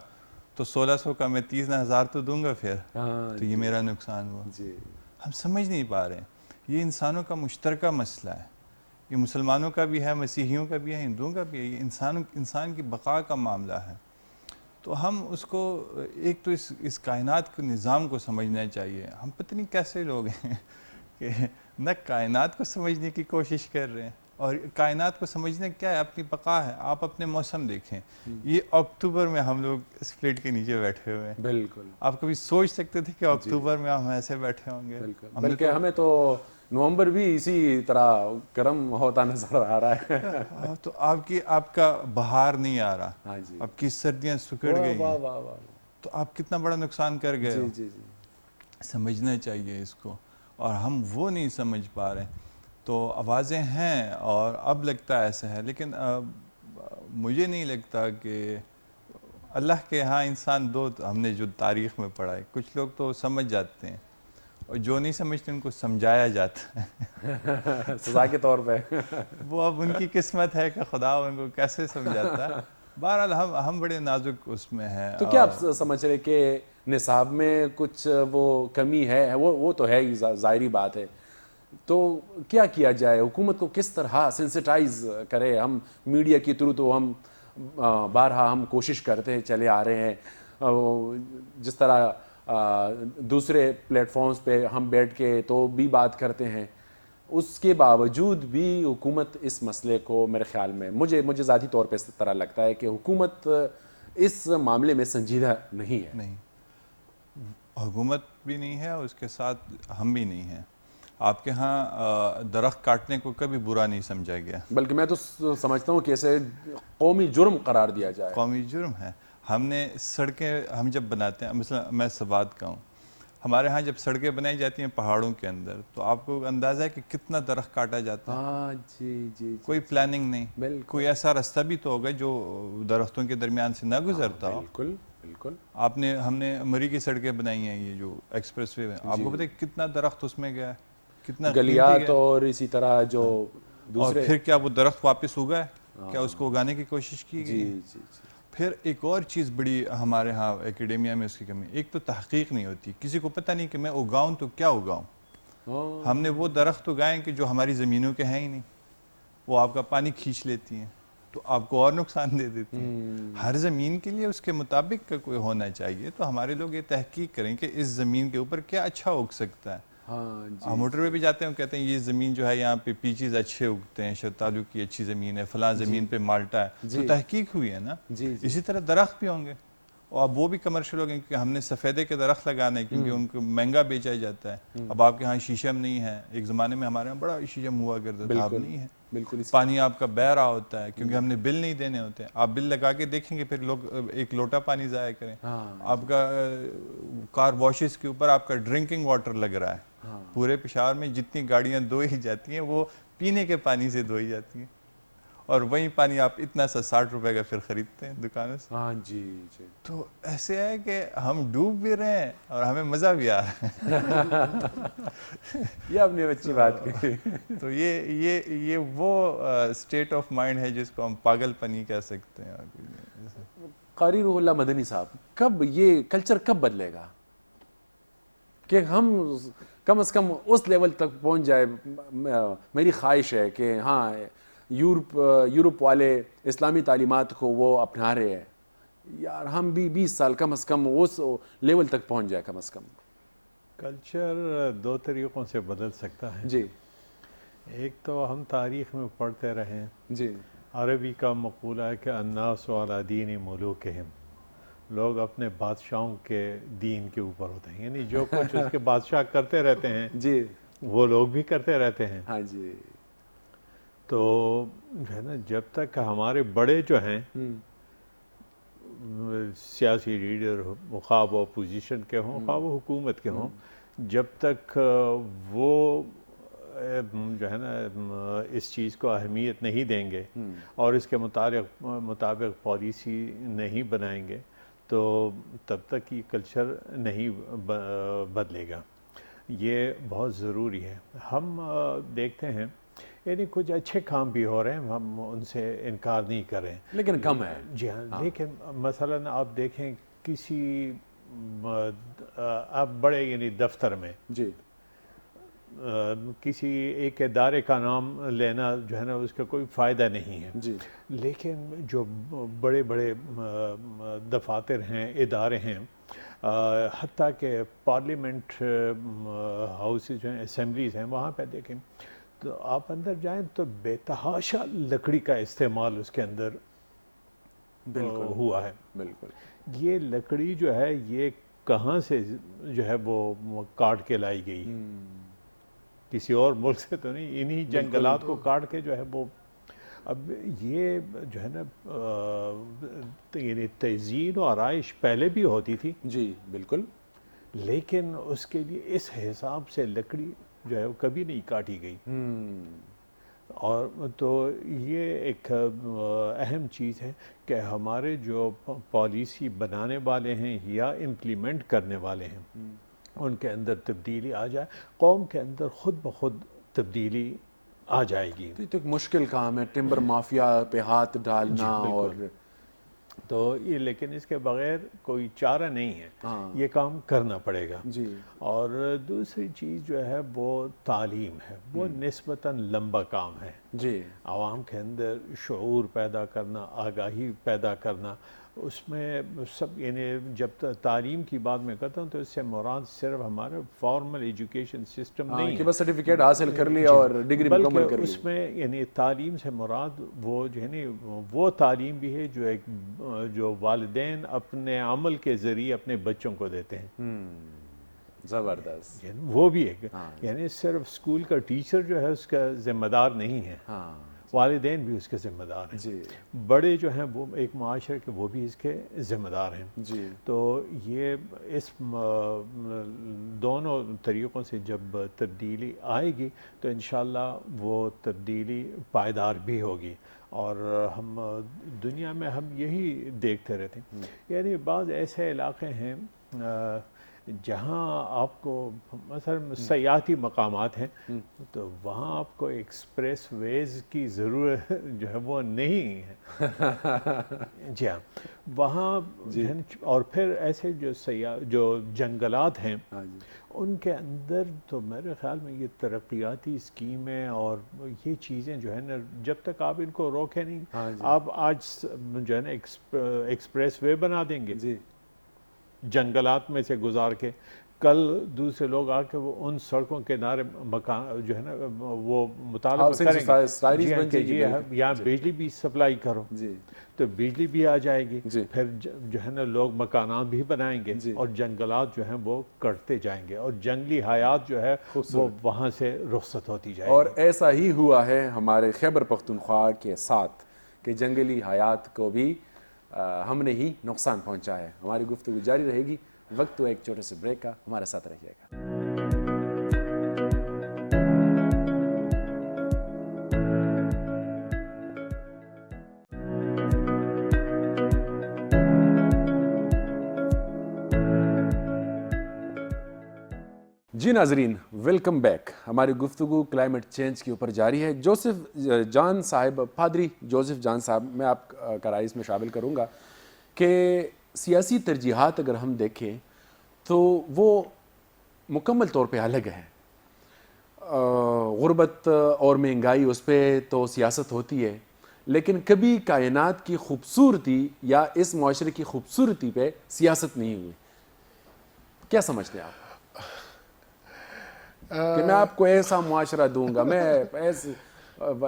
تو 1600 کا میں 30,000 تو دوں گا، پھر تو یہ میرا نقصان ہوا. ہم سمجھ نہیں پا رہے ہیں. یہ انسانوں کا مشترکہ مسئلہ ہے، یہ مسلمانوں کا بھی ہے، مسیحیوں کا بھی ہے، ہندوؤں کا بھی ہے. یہ انسان کی بقا کا معاملہ ہے. تو ہم اس کو ایک تو اس کائنات کے نظام کو سمجھنا چاہیے. ہم پتہ نہیں کیسے لوگ ہیں کہ نہ کائنات کو سمجھنے کی کوشش کر رہے ہیں، اور کائنات کو سمجھنا کیا ہے، اپنی بقا ہے. آپ اپنے موسم دیکھیں، یہ اکتوبر میں ہم لوگ اس پلیٹ کے نیچے بیٹھے ہوئے ہیں. بالکل. آپ کبھی سوچ سکتے تھے کہ اکتوبر میں ہم ایسے بیٹھے ہوں گے؟ بلکہ ہمیں تو نومبر بھی اسی طرح گرم ہوتا نظر آ رہا ہے. تو آپ کا بہار نہیں آ رہا، آپ کی سردیاں سکڑ گئی ہیں، تو آپ کتنا بڑا نقصان کر گئے ہو. سمجھنا چاہیے اس کو، اور ہم وہ نہیں سمجھ پا رہے. تو آوازیں ہیں اور اب لگتا ہے ایسا ہے، لیکن مجھے نہیں لگتا کہ اللہ کے ہاں انسان دو ہم نے جو تاریخ میں پڑھا ہے، کچھ لوگ تو سمجھ جاتے ہیں اور جو نہیں سمجھتے ان کو سمجھایا جاتا ہے سزا کے طور پہ وہ اب ان کی قسمت ہے کہ خدا ان کو کیسے سمجھاتا ہے. بہرحال ہم بڑے نازک اس میں ہیں. تو کیا آپ سمجھ رہے کہ نصاب میں کچھ وہ کمی ہے؟ وہ تو ہے ہی، ظاہری بات ہے. تو کیا کیا جائے؟ حکومت کو کس طرح سینسٹائز کرے؟ ہم میڈیا کے تھرو تو ہم بارہا ہم کوشش کرتے چلے آ رہے ہیں، جس طرح دوسرے پلیٹ فارمز پہ ہم بیٹھ کے تو بھی بات کرتے ہیں. اس کے باوجود بھی حکومت اس مسئلے کو، میرے خیال میں مجھے ذاتی طور پہ اس طرح لگتا ہے کہ حکومت اس معاملے میں سنجیدہ نہیں ہے. نہیں، حکومت بھی نہیں ہے اور اس کے ساتھ ہم بھی نہیں ہیں. آپ کے ہاں درخت کاٹنے کو کبھی برا نہیں سمجھا گیا، بلکہ میں تو سمجھتا ہوں کہ اسے قومی جرم قرار دیا جائے. قومی جرم ہے. ہم نے سڑکیں ہم جب بناتے ہیں، مثلا میں سوات کا ہوں، ہمارے ہاں جب سڑکیں بنائی جاتی ہیں پہاڑوں کے اندر تو آپ کو اندازہ ہے کہ کتنا درخت کاٹا جاتا ہے. ہاں جی کوئی پلاننگ نہیں، بالکل. کوئی ایسا راستہ بھی تو ہوگا جو درختوں کے درمیان سے نہ گزرتا ہو. بالکل بالکل. ہم نے مری کی سڑکیں بنائی ہیں، یہ جو ایکسپریس وے ہے، آپ کو پتہ ہے کتنا درخت اس میں گیا ہے، کتنا گلیات اور اسی طرح جو اور پھر کیا وہ درخت واپس اگا ہے؟ کیا اس کو اگانے کی کوشش کی گئی؟ جی. پھر ایک اور چیز بڑی ہمارے ہاں ایکیڈیمیا میں اس کی کمی، ایک تو تحقیق نہیں ہوتی، کسی کو پتہ نہیں کہ میں اگاؤں تو کیا اگاؤں. ہم نے وہ درخت اگائے کہ جو ہماری زمینوں کے ہیں ہی نہیں، وہ آپ کا پانی کھینچ لیتی ہیں تو آپ کو اور نقصان دے دیتی ہیں. ہر زمین کے لیے اس کے مطابق کا کوئی ہونا چاہیے. تو ہمارے لوگ یہ تحقیق کریں کہ اس زمین کے اوپر کیا اچھا اگ سکتا ہے. ہم موٹر وے پہ جاتے ہیں، کہتے ہیں یہ زمین جو ہے یہاں پہ پیچز اچھے اگتے ہیں، شتالو کی اچھی زمین ہے، فلاں زمین پہ مالٹا ہے. تو تحقیق ہوئی ہے نا. اسی طرح درخت بھی ہوں گے اور اب وہ بھی کمرشل ہو گئے کیونکہ ہم نے سفیدے کے درخت لگانے کیونکہ ان کو مہنگا بیچا جاتا ہے. اب آپ کے ہاں شیشم نہیں ہے، ایک زمانے میں ہمارے ہاں بڑا شیشم ہوا کرتا تھا، اب نہیں ہے. بالکل. پانی آپ کا بہ رہا ہوتا ہے کیونکہ ہم نے بل نہیں دینے ہوتے. آپ بل لگا کے دیکھیں گے پھر لوگ ایک لوٹا پانی ضائع کریں. آپ کا کار واشز کے اوپر آپ کا ڈرنکنگ واٹر لگ رہا ہے. پورے پشاور میں جتنی گاڑیاں دھوئی جاتی ہیں وہ پینے کے پانی سے دھوئی جاتی ہیں اور وہی پانی آپ اتنا سا 60 روپے کا پھر خریدتے ہیں دکانوں سے. ہاں جی. تو ایسے ہے کہ ہم ڈوب بھی رہے ہیں اور ہمیں مزہ بھی آ رہا ہے. یہ آپ نے اچھی بات کی. تو یہ وہ اسٹیٹ آف مائنڈ ہے جس کو ہم پاگل پنی کہہ سکتے ہیں. قاری روح اللہ مدنی صاحب، کب یہ کلچر کب بدلے گا کہ ہم کم از کم اس لیول تک پہنچ جائے؟ میری خواہش ہے کہ ہاں یورپ والے اسلامی تعلیمات کو وہ اپنا رہے ہیں یار، ہم بھی 20 سال کم از کم اس لیول تک پہنچ جائے کم از کم. کلچر دو طریقوں سے بدل سکتا ہے. جی. ایک تو ہم تاریخ میں پڑھتے رہیں. جی. عربی کا مقولہ ہے کہ الناس علی دین ملوکہم، لوگ اپنے بادشاہوں کے دین کے اوپر ہوتے ہیں، یعنی جو کچھ اس کے بادشاہ کرتے رہتے ہیں جی وہ لوگ بھی کرتے رہتے ہیں. ہاں جی. تو جو ہے نا، جب تک ہمارے بڑے جو ہیں سیاسی لیڈر، خواہ وہ اپوزیشن کے ہوں خواہ وہ حکومت کے ہوں، جب تک وہ جو ہے نا اس چیز کو اہمیت نہیں دیں گے اور اس کے مطابق پالیسی نہیں بنائیں گے تو تب تک یہ کلچر نہیں بدلے گا. یہ بہت ضروری ہے. ہم دیکھتے ہیں یعنی کچھ اچھے کام بھی ہو رہے ہیں، ہم ان سے انکار نہیں کر رہے ہیں، لیکن کم ہے. جی ہاں. لیکن مثلاً آپ دیکھیں کسی آپ بڑے یعنی دفتر میں جی کسی ایک ادارے کا نام لینا جو ہے نا اس کا کوئی فائدہ نہیں ہے. جی. لیکن جو بڑے بڑے دفاتر ہیں، ادارے ہیں، حتیٰ کہ پارلیمنٹ ہاؤسز جو ہیں، اسمبلیز ہیں، وہاں پہ دیکھیں تو آپ اندر جائیں تو بے تحاشا لکڑی کا استعمال اس کے اندر ہوا ہے. بالکل. یہ لکڑی جو ہے یہ کہاں سے جو ہے وہ کاٹ کے لائی گئی؟ کسی اور ملک سے تو نہیں، انہی جنگلات کو کاٹ کے جو ہے وہ. اب یہ جو ہے نا یعنی تزئین و آرائش پہلے بھی ہوتی تھی. جی بالکل. لیکن اس کے لیے اس حساب سے لکڑی جو ہے وہ کبھی نہیں کاٹی گئی. اور تو یہ ایک اہم چیز ہے کہ ہمارے جو پالیسی بنانے والے ہیں یا امپلیمنٹ کرنے والے ہیں ان کے اندر تبدیلی آ جائے، قوم کے اندر خود بخود تبدیلی آ جائے گی۔ تو یہ تو ایک مشکل کام ہے، ٹمبر مافیا پہ ہاتھ ڈالنا، اور تو یہ لیکن اس کے بغیر کوئی چارہ نہیں ہے، یہ کام کرنا پڑے گا۔ جی، اور دوسری چیز جو ہے وہ تعلیم ہے، وہ نسبتاً لمبا کام ہے۔ جی، عوام کے اندر شعور پیدا کرنا، آگاہی پیدا کرنا، اس میں سب یعنی جب تعلیم کی بات میں کرتا ہوں تو اس سے مراد صرف ہمارا فارمل ایجوکیشن سسٹم نہیں کہ ہے بس سرٹیفکیٹ حاصل کر لیا اور ڈگری مکمل بلکہ کر لی۔ اس میں یعنی تعلیم سے مراد وہ جو ہے نا وہ تعلیم بھی ہے جو ایک جو والدین اپنے عمل کے ذریعے اپنے بچوں کو دیتے ہیں، زبردست۔ یعنی وہ بھی ہے یعنی صرف اسکول کا ٹیچر جو ہے اس کا ذمہ دار نہیں ہے، والدین بھی اس کے ذمہ دار ہیں، جی، بڑے جو ہیں وہ ایک معاشرے کے وہ بھی اس کے ذمہ دار ہیں۔ جی، تو یہ اس دونوں طریقوں سے جب تبدیلی آئے گی تو انشاءاللہ وہ تبدیلی پائیدار بھی ہوگی۔ اور ہم دنیا میں ہم یہی دیکھتے رہتے ہیں، یعنی بعض ایسے علاقے ہیں جہاں آپ کو مثلا سیاحتی مقامات ہیں تو وہاں آپ کو ایکسپریس ویز کی ضرورت جو ہے وہ نہیں ہے، جی ہاں وہاں اور پھر ایسے جو جنگلات ہیں ان کے اندر تو میرے خیال میں یہ ترقیاتی اسکیمیں اور یہ چیزیں جو ہے نا جب تک آپ ان کو روکیں نہیں، آپ آج جو ہے نا ایکسپریس وے بنا دیں گے جنگلات میں سے گزار کے، کل دوسرے لوگ آ کے وہ ان سڑکوں کے کنارے مکان جو ہے نا وہ مطالبہ کریں گے کہ جی یہاں بجلی بھی سپلائی کرو، تو بجلی بھی آ جائے گی، پھر جو ہے نا لوگ مکانات بھی بنائیں گے اور جنگلات جو ہیں وہ کٹتے جائیں گے اور جنگلی حیات جو ہے وہ وہاں سے رخصت ہوتی جائے گی۔ اور ایسا ہی ہوا ہے ہمارے خیبر پختونخوا کے ساتھ کہ جنگلی حیات کو بھی ہم نے ہی نقصان پہنچا ہے۔ ہماری گفتگو جاری رہے گی، وقت تو ایک چھوٹے سے بریک کا، ہمارے ساتھ رہیے گا۔ جی ناظرین، ویلکم بیک۔ ہماری گفتگو کلائمیٹ چینج کے اوپر جاری ہے۔ جوزف جان صاحب، پادری جوزف جان صاحب، میں آپ کا رائے اس میں شامل کروں گا کہ سیاسی ترجیحات اگر ہم دیکھیں تو وہ مکمل طور پہ الگ ہیں۔ غربت اور مہنگائی اس پہ تو سیاست ہوتی ہے، لیکن کبھی کائنات کی خوبصورتی یا اس معاشرے کی خوبصورتی پہ سیاست نہیں ہوئی۔ کیا سمجھتے ہیں آپ کہ میں آپ کو ایسا معاشرہ دوں گا، میں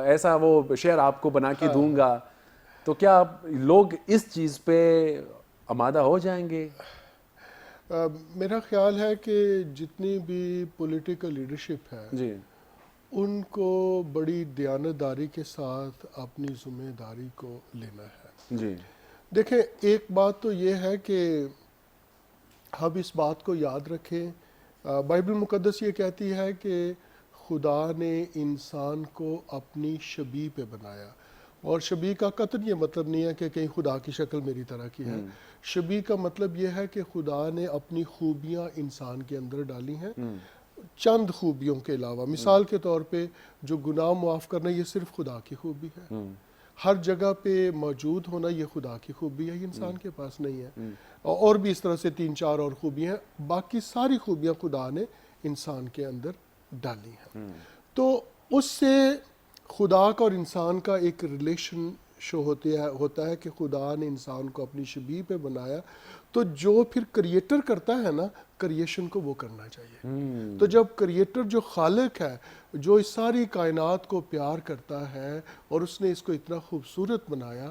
ایسا وہ شہر آپ کو بنا کے دوں گا، تو کیا لوگ اس چیز پہ آمادہ ہو جائیں گے؟ میرا خیال ہے کہ جتنی بھی پولیٹیکل لیڈرشپ ہے جی، ان کو بڑی دیانتداری کے ساتھ اپنی ذمہ داری کو لینا ہے۔ جی، دیکھیں ایک بات تو یہ ہے کہ ہم اس بات کو یاد رکھیں، بائبل مقدس یہ کہتی ہے کہ خدا نے انسان کو اپنی شبیہ پہ بنایا، اور شبیہ کا قطعاً یہ مطلب نہیں ہے کہ کہیں خدا کی شکل میری طرح کی ہے۔ شبیہ کا مطلب یہ ہے کہ خدا نے اپنی خوبیاں انسان کے اندر ڈالی ہیں، چند خوبیوں کے علاوہ۔ مثال کے طور پہ جو گناہ معاف کرنا یہ صرف خدا کی خوبی ہے، ہر جگہ پہ موجود ہونا یہ خدا کی خوبی ہے، یہ انسان کے پاس نہیں ہے، اور بھی اس طرح سے 3-4 اور خوبیاں ہیں، باقی ساری خوبیاں خدا نے انسان کے اندر ڈالی ہیں۔ تو اس سے خدا کا اور انسان کا ایک ریلیشن شو ہوتا ہے کہ خدا نے انسان کو اپنی شبیہ پہ بنایا، تو جو پھر کریٹر کرتا ہے نا کریشن کو وہ کرنا چاہیے۔ تو جب کریٹر جو خالق ہے، جو اس ساری کائنات کو پیار کرتا ہے اور اس نے اس کو اتنا خوبصورت بنایا،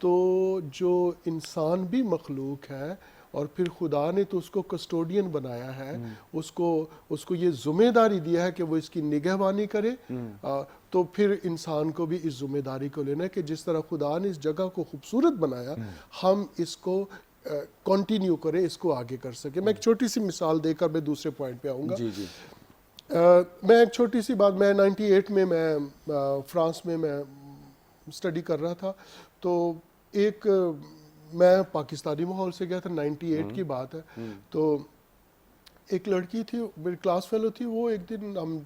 تو جو انسان بھی مخلوق ہے اور پھر خدا نے تو اس کو کسٹوڈین بنایا ہے، اس کو یہ ذمہ داری دیا ہے کہ وہ اس کی نگہبانی کرے، تو پھر انسان کو بھی اس ذمہ داری کو لینا ہے کہ جس طرح خدا نے اس جگہ کو خوبصورت بنایا، ہم اس کو کنٹینیو کریں، اس کو آگے کر سکیں۔ میں ایک چھوٹی سی مثال دے کر میں دوسرے پوائنٹ پہ آؤں گا۔ جی، جی، میں ایک چھوٹی سی بات، میں 98 میں فرانس میں اسٹڈی کر رہا تھا، تو ایک میں پاکستانی ماحول سے گیا تھا، 98 کی بات ہے، تو ایک لڑکی تھی میری کلاس فیلو تھی، وہ ایک دن ہم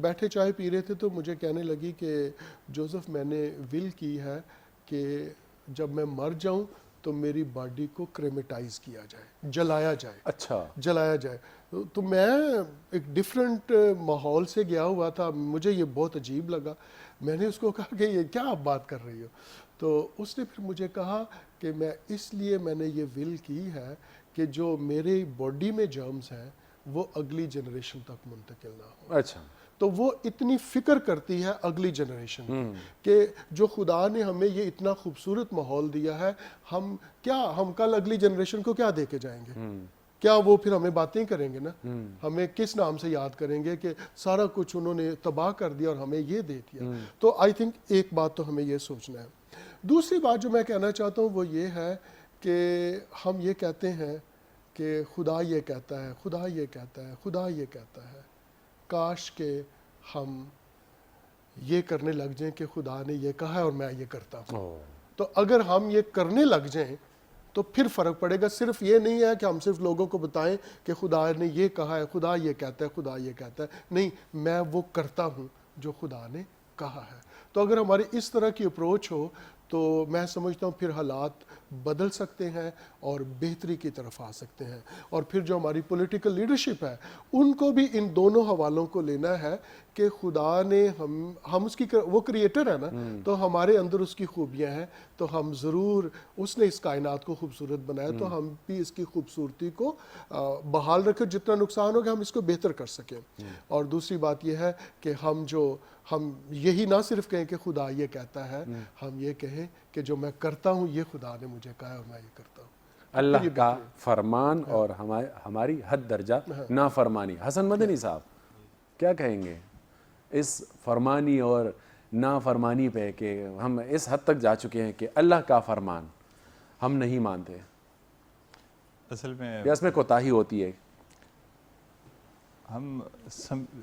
بیٹھے چائے پی رہے تھے تو مجھے کہنے لگی کہ جوزف میں نے ول کی ہے کہ جب میں مر جاؤں تو میری باڈی کو کریمیٹائز کیا جائے، جلایا جائے، اچھا جلایا جائے. تو میں ایک ڈیفرنٹ ماحول سے گیا ہوا تھا، مجھے یہ بہت عجیب لگا. میں نے اس کو کہا کہ یہ کیا آپ بات کر رہی ہو؟ تو اس نے پھر مجھے کہا کہ اس لیے میں نے یہ ول کی ہے کہ جو میرے باڈی میں جرمز ہیں وہ اگلی جنریشن تک منتقل نہ ہو. اچھا تو وہ اتنی فکر کرتی ہے اگلی جنریشن کی کہ جو خدا نے ہمیں یہ اتنا خوبصورت ماحول دیا ہے، ہم کل اگلی جنریشن کو کیا دے کے جائیں گے؟ کیا وہ پھر ہمیں باتیں کریں گے نا؟ ہمیں کس نام سے یاد کریں گے کہ سارا کچھ انہوں نے تباہ کر دیا اور ہمیں یہ دے دیا؟ تو آئی تھنک ایک بات تو ہمیں یہ سوچنا ہے. دوسری بات جو میں کہنا چاہتا ہوں وہ یہ ہے کہ ہم یہ کہتے ہیں کہ خدا یہ کہتا ہے، خدا یہ کہتا ہے، خدا یہ کہتا ہے. کاش کہ ہم یہ کرنے لگ جائیں کہ خدا نے یہ کہا ہے اور میں یہ کرتا ہوں. تو اگر ہم یہ کرنے لگ جائیں تو پھر فرق پڑے گا. صرف یہ نہیں ہے کہ ہم صرف لوگوں کو بتائیں کہ خدا نے یہ کہا ہے، خدا یہ کہتا ہے، خدا یہ کہتا ہے. نہیں، میں وہ کرتا ہوں جو خدا نے کہا ہے. تو اگر ہماری اس طرح کی اپروچ ہو تو میں سمجھتا ہوں پھر حالات بدل سکتے ہیں اور بہتری کی طرف آ سکتے ہیں. اور پھر جو ہماری پولیٹیکل لیڈرشپ ہے ان کو بھی ان دونوں حوالوں کو لینا ہے کہ خدا نے ہم اس کی وہ کریٹر ہے نا، تو ہمارے اندر اس کی خوبیاں ہیں، تو ہم ضرور، اس نے اس کائنات کو خوبصورت بنایا تو ہم بھی اس کی خوبصورتی کو بحال رکھیں، جتنا نقصان ہوگا ہم اس کو بہتر کر سکیں. اور دوسری بات یہ ہے کہ ہم یہی نہ صرف کہیں کہ خدا یہ کہتا ہے، ہم یہ کہیں کہ جو میں کرتا ہوں یہ خدا نے مجھے کہا ہے اور میں یہ کرتا ہوں. اللہ کا فرمان اور ہماری حد درجہ نافرمانی. حسن مدنی صاحب کیا کہیں گے اس فرمانی اور نافرمانی پہ کہ ہم اس حد تک جا چکے ہیں کہ اللہ کا فرمان ہم نہیں مانتے؟ اصل میں یا اس میں کوتاہی ہوتی ہے؟ ہم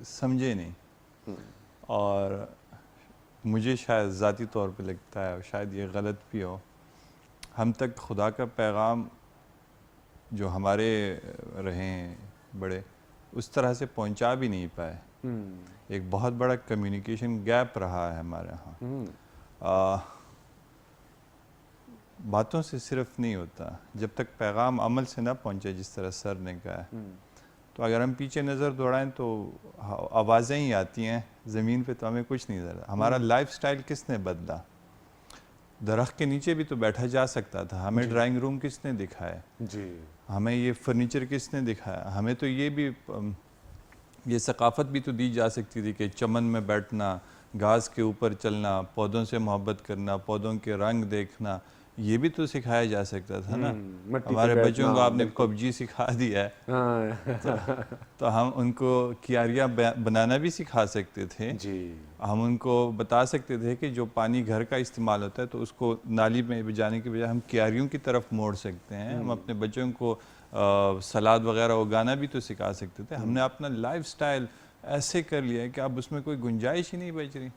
سمجھے نہیں، اور مجھے شاید ذاتی طور پہ لگتا ہے، شاید یہ غلط بھی ہو، ہم تک خدا کا پیغام جو ہمارے رہے ہیں بڑے اس طرح سے پہنچا بھی نہیں پائے. ایک بہت بڑا کمیونیکیشن گیپ رہا ہے ہمارے ہاں. باتوں سے صرف نہیں ہوتا، جب تک پیغام عمل سے نہ پہنچے، جس طرح سر نے کہا ہے. تو اگر ہم پیچھے نظر دوڑائیں تو آوازیں ہی آتی ہیں زمین پہ، تو ہمیں کچھ نہیں نظر. ہمارا لائف سٹائل کس نے بدلا؟ درخت کے نیچے بھی تو بیٹھا جا سکتا تھا. ہمیں ڈرائنگ روم کس نے دکھائے؟ جی. ہمیں یہ فرنیچر کس نے دکھایا؟ ہمیں تو یہ ثقافت بھی تو دی جا سکتی تھی کہ چمن میں بیٹھنا، گھاس کے اوپر چلنا، پودوں سے محبت کرنا، پودوں کے رنگ دیکھنا، یہ بھی تو سکھایا جا سکتا تھا نا. ہمارے بچوں کو آپ نے پب جی سکھا دیا ہے، تو ہم ان کو کیاریاں بنانا بھی سکھا سکتے تھے. ہم ان کو بتا سکتے تھے کہ جو پانی گھر کا استعمال ہوتا ہے تو اس کو نالی میں بجانے کی بجائے ہم کیاریوں کی طرف موڑ سکتے ہیں. ہم اپنے بچوں کو سلاد وغیرہ اگانا بھی تو سکھا سکتے تھے. ہم نے اپنا لائف سٹائل ایسے کر لیا ہے کہ اب اس میں کوئی گنجائش ہی نہیں بچ رہی.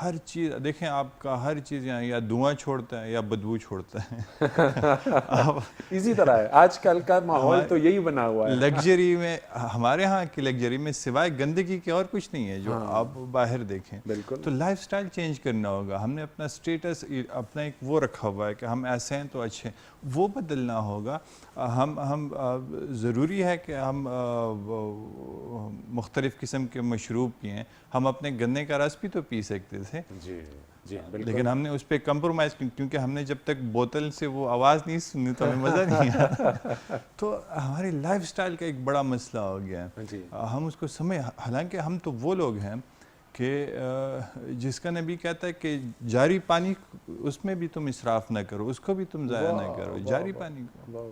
ہر چیز دیکھیں، آپ کا ہر چیز یہاں یا دھواں چھوڑتا ہے یا بدبو چھوڑتا ہے. اسی طرح ہے آج کل کا ماحول، تو یہی بنا ہوا ہے. لگژری میں، ہمارے ہاں کی لگژری میں سوائے گندگی کے اور کچھ نہیں ہے جو آپ باہر دیکھیں. تو لائف سٹائل چینج کرنا ہوگا. ہم نے اپنا سٹیٹس، اپنا ایک وہ رکھا ہوا ہے کہ ہم ایسے ہیں تو اچھے، وہ بدلنا ہوگا. ہم ضروری ہے کہ ہم مختلف قسم کے مشروب پئیں. ہم اپنے گنے کا رس بھی تو پی سکتے تھے، لیکن ہم نے اس پہ کمپرومائز کیونکہ ہم نے جب تک بوتل سے وہ آواز نہیں سنی تو ہمیں مزہ نہیں آیا. تو ہماری لائف سٹائل کا ایک بڑا مسئلہ ہو گیا ہے. ہم اس کو حالانکہ ہم تو وہ لوگ ہیں کہ جس کا نبی کہتا ہے کہ جاری پانی اس میں بھی تم اسراف نہ کرو، اس کو بھی تم ضائع نہ کرو. جاری پانی کو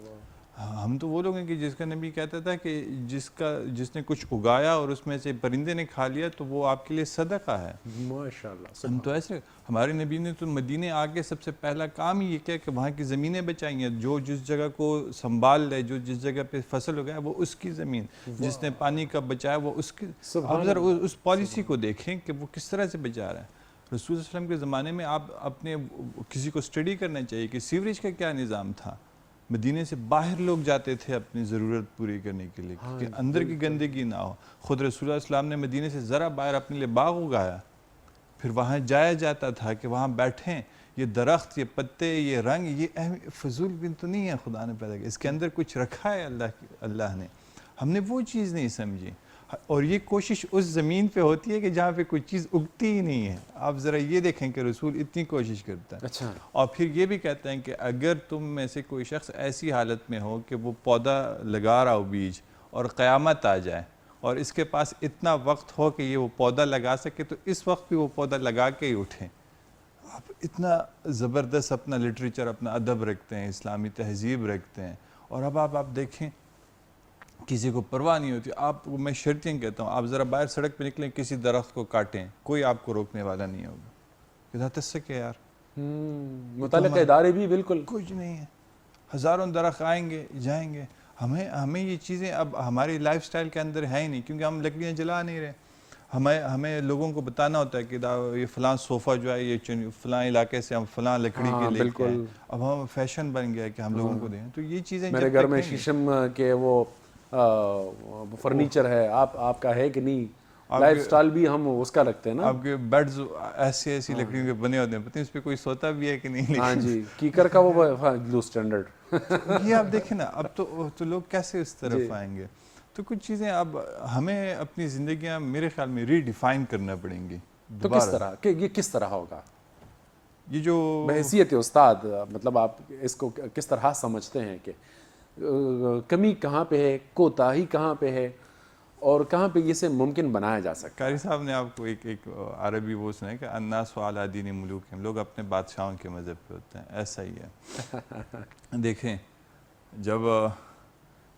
ہم تو وہ لوگ ہیں کہ جس کا نبی کہتا تھا کہ جس نے کچھ اگایا اور اس میں سے پرندے نے کھا لیا تو وہ آپ کے لیے صدقہ ہے. ماشاءاللہ. ہم تو ایسے ہمارے نبی نے تو مدینے آگے سب سے پہلا کام ہی یہ کیا کہ وہاں کی زمینیں بچائی ہیں. جو جس جگہ کو سنبھال لے, جو جس جگہ پہ فصل اگایا وہ اس کی زمین, جس نے پانی کا بچایا وہ اس کی. آپ ذرا اس پالیسی کو دیکھیں کہ وہ کس طرح سے بچا رہا ہے. رسول صلی اللہ علیہ وسلم کے زمانے میں آپ اپنے کسی کو اسٹڈی کرنا چاہیے کہ سیوریج کا کیا نظام تھا. مدینے سے باہر لوگ جاتے تھے اپنی ضرورت پوری کرنے کے لیے کہ اندر کی گندگی نہ ہو. خود رسول اللہ علیہ وسلم نے مدینے سے ذرا باہر اپنے لیے باغ اگایا, پھر وہاں جایا جاتا تھا کہ وہاں بیٹھیں, یہ درخت, یہ پتے, یہ رنگ, یہ فضول بھی تو نہیں ہے خدا نے پیدا کیا, اس کے اندر کچھ رکھا ہے اللہ نے. ہم نے وہ چیز نہیں سمجھی, اور یہ کوشش اس زمین پہ ہوتی ہے کہ جہاں پہ کوئی چیز اگتی ہی نہیں ہے. آپ ذرا یہ دیکھیں کہ رسول اتنی کوشش کرتا ہے. اچھا. اور پھر یہ بھی کہتے ہیں کہ اگر تم میں سے کوئی شخص ایسی حالت میں ہو کہ وہ پودا لگا رہا ہو بیج اور قیامت آ جائے اور اس کے پاس اتنا وقت ہو کہ یہ وہ پودا لگا سکے تو اس وقت بھی وہ پودا لگا کے ہی اٹھیں. آپ اتنا زبردست اپنا لٹریچر, اپنا ادب رکھتے ہیں, اسلامی تہذیب رکھتے ہیں, اور اب آپ دیکھیں کسی کو پرواہ نہیں ہوتی. آپ میں شرطیں کہتا ہوں, آپ ذرا باہر سڑک پہ نکلیں, کسی درخت کو کاٹیں, کوئی آپ کو روکنے والا نہیں ہوگا. کہتا تسک ہے یار, متعلقہ ادارے بھی بالکل کچھ نہیں ہے. ہزاروں درخت آئیں گے جائیں گے. ہمیں یہ چیزیں اب ہماری لائف سٹائل کے اندر ہے ہی نہیں, کیونکہ ہم لکڑیاں جلا نہیں رہے. ہمیں لوگوں کو بتانا ہوتا ہے کہ یہ فلاں صوفہ جو ہے یہ فلاں علاقے سے ہم فلاں لکڑی کے لے کے آئے. اب ہم فیشن بن گیا کہ ہم لوگوں کو دیں. تو یہ چیزیں میرے گھر میں شیشم کے وہ فرنیچر ہے, آپ کا ہے کہ نہیں, لائف سٹائل بھی ہم اس کا رکھتے ہیں نا. آپ کے بیڈز ایسی لکڑیوں کے بنے ہوتے ہیں, پتہ نہیں اس پہ کوئی سوتا بھی ہے کہ نہیں. ہاں جی, کیکر کا وہ گلو اسٹینڈرڈ. یہ آپ دیکھیں نا, اب تو لوگ کیسے اس طرف آئیں گے. تو کچھ چیزیں اب ہمیں اپنی زندگیاں میرے خیال میں ری ڈیفائن کرنا پڑیں گی. تو کس طرح کہ یہ کس طرح ہوگا, یہ جو بحیثیت استاد, مطلب آپ اس کو کس طرح سمجھتے ہیں کہ کمی کہاں پہ ہے, کوتاہی کہاں پہ ہے, اور کہاں پہ اسے ممکن بنایا جا سکتا ہے؟ قاری صاحب نے آپ کو ایک عربی وہ سنا کہ الناس علی دین ملوکہم, لوگ اپنے بادشاہوں کے مذہب پہ ہوتے ہیں. ایسا ہی ہے. دیکھیں جب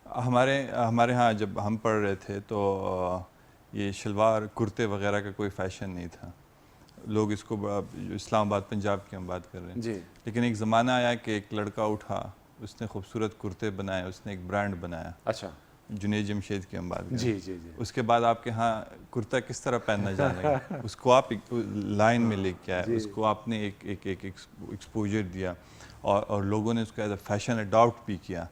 ہمارے ہاں جب ہم پڑھ رہے تھے تو یہ شلوار کرتے وغیرہ کا کوئی فیشن نہیں تھا. لوگ اس کو اسلام آباد پنجاب کی ہم بات کر رہے ہیں جی. لیکن ایک زمانہ آیا کہ ایک لڑکا اٹھا, اس نے خوبصورت کرتے بنائے, اس نے ایک برانڈ بنایا. اچھا. جنید جمشید کی ہم بات کریں. جی جی جی. اس کے بعد آپ کے ہاں کرتا کس طرح پہننا جانے گا, اس کو آپ لائن میں لے کے آئے, اس کو آپ نے ایک ایکسپوجر دیا, اور لوگوں نے اس کو ایز اے فیشن اڈاپٹ بھی کیا.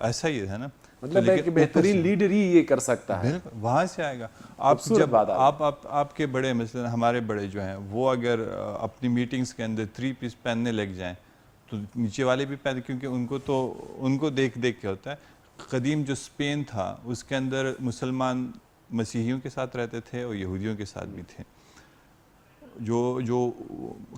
ایسا ہی ہے نا, مطلب ہے کہ بہترین لیڈر ہی یہ کر سکتا ہے. وہاں سے آئے گا. آپ جب آپ کے بڑے مثلا ہمارے بڑے جو ہیں وہ اگر اپنی میٹنگز کے اندر 3 پیس پہننے لگ جائیں تو نیچے والے بھی پہنتے, کیونکہ ان کو دیکھ کے ہوتا ہے. قدیم جو اسپین تھا اس کے اندر مسلمان مسیحیوں کے ساتھ رہتے تھے اور یہودیوں کے ساتھ بھی تھے. جو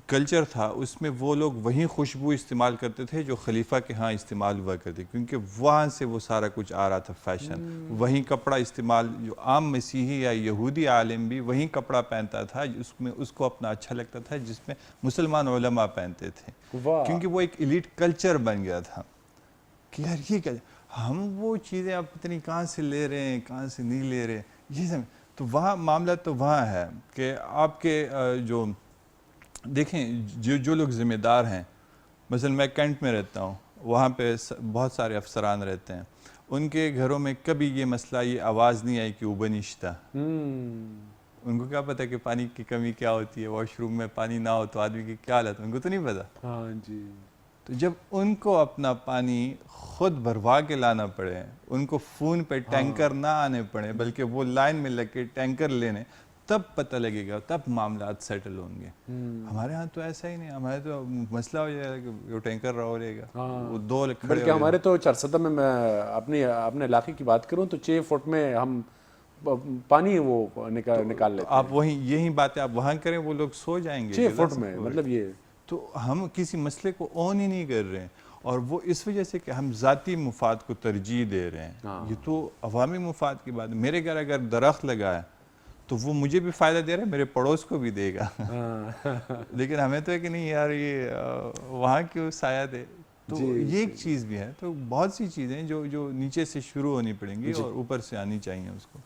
کلچر تھا اس میں وہ لوگ وہیں خوشبو استعمال کرتے تھے جو خلیفہ کے ہاں استعمال ہوا کرتے, کیونکہ وہاں سے وہ سارا کچھ آ رہا تھا فیشن. وہیں کپڑا استعمال, جو عام مسیحی یا یہودی عالم بھی وہیں کپڑا پہنتا تھا اس کو اپنا اچھا لگتا تھا جس میں مسلمان علماء پہنتے تھے, کیونکہ وہ ایک ایلیٹ کلچر بن گیا تھا کہ یار یہ کیا. ہم وہ چیزیں آپ پتہ نہیں کہاں سے لے رہے ہیں کہاں سے نہیں لے رہے, یہ سب. تو وہاں معاملہ تو وہاں ہے کہ آپ کے جو دیکھیں جو لوگ ذمہ دار ہیں, مثلا میں کینٹ میں رہتا ہوں, وہاں پہ بہت سارے افسران رہتے ہیں, ان کے گھروں میں کبھی یہ مسئلہ یہ آواز نہیں آئی کہ اوبن نشتہ. ان کو کیا پتہ کہ پانی کی کمی کیا ہوتی ہے, واش روم میں پانی نہ ہو تو آدمی کی کیا حالت ہے, ان کو تو نہیں پتہ. ہاں جی. تو جب ان کو اپنا پانی خود بھروا کے لانا پڑے, ان کو فون پہ ٹینکر نہ آنے پڑے بلکہ وہ لائن میں لگ کے ٹینکر لینے, تب پتہ لگے گا, تب معاملات سیٹل ہوں گے. ہمارے ہاں تو ایسا ہی نہیں. ہمارے تو مسئلہ ہو جائے گا کہ وہ ٹینکر رہا رہے گا, وہ 2 بلکہ ہمارے تو چرسدہ میں اپنے علاقے کی بات کروں تو 6 فٹ میں ہم پانی وہ نکال لیتے ہیں. آپ یہی باتیں آپ وہاں کریں, وہ لوگ سو جائیں گے 6 فٹ میں. مطلب یہ تو ہم کسی مسئلے کو اون ہی نہیں کر رہے ہیں, اور وہ اس وجہ سے کہ ہم ذاتی مفاد کو ترجیح دے رہے ہیں. یہ تو عوامی مفاد کی بات ہے. میرے گھر اگر درخت لگا ہے تو وہ مجھے بھی فائدہ دے رہا ہے, میرے پڑوس کو بھی دے گا. لیکن ہمیں تو ہے کہ نہیں یار یہ وہاں کیوں سایہ دے, تو یہ ایک چیز بھی ہے. تو بہت سی چیزیں جو نیچے سے شروع ہونی پڑیں گی اور اوپر سے آنی چاہیے اس کو.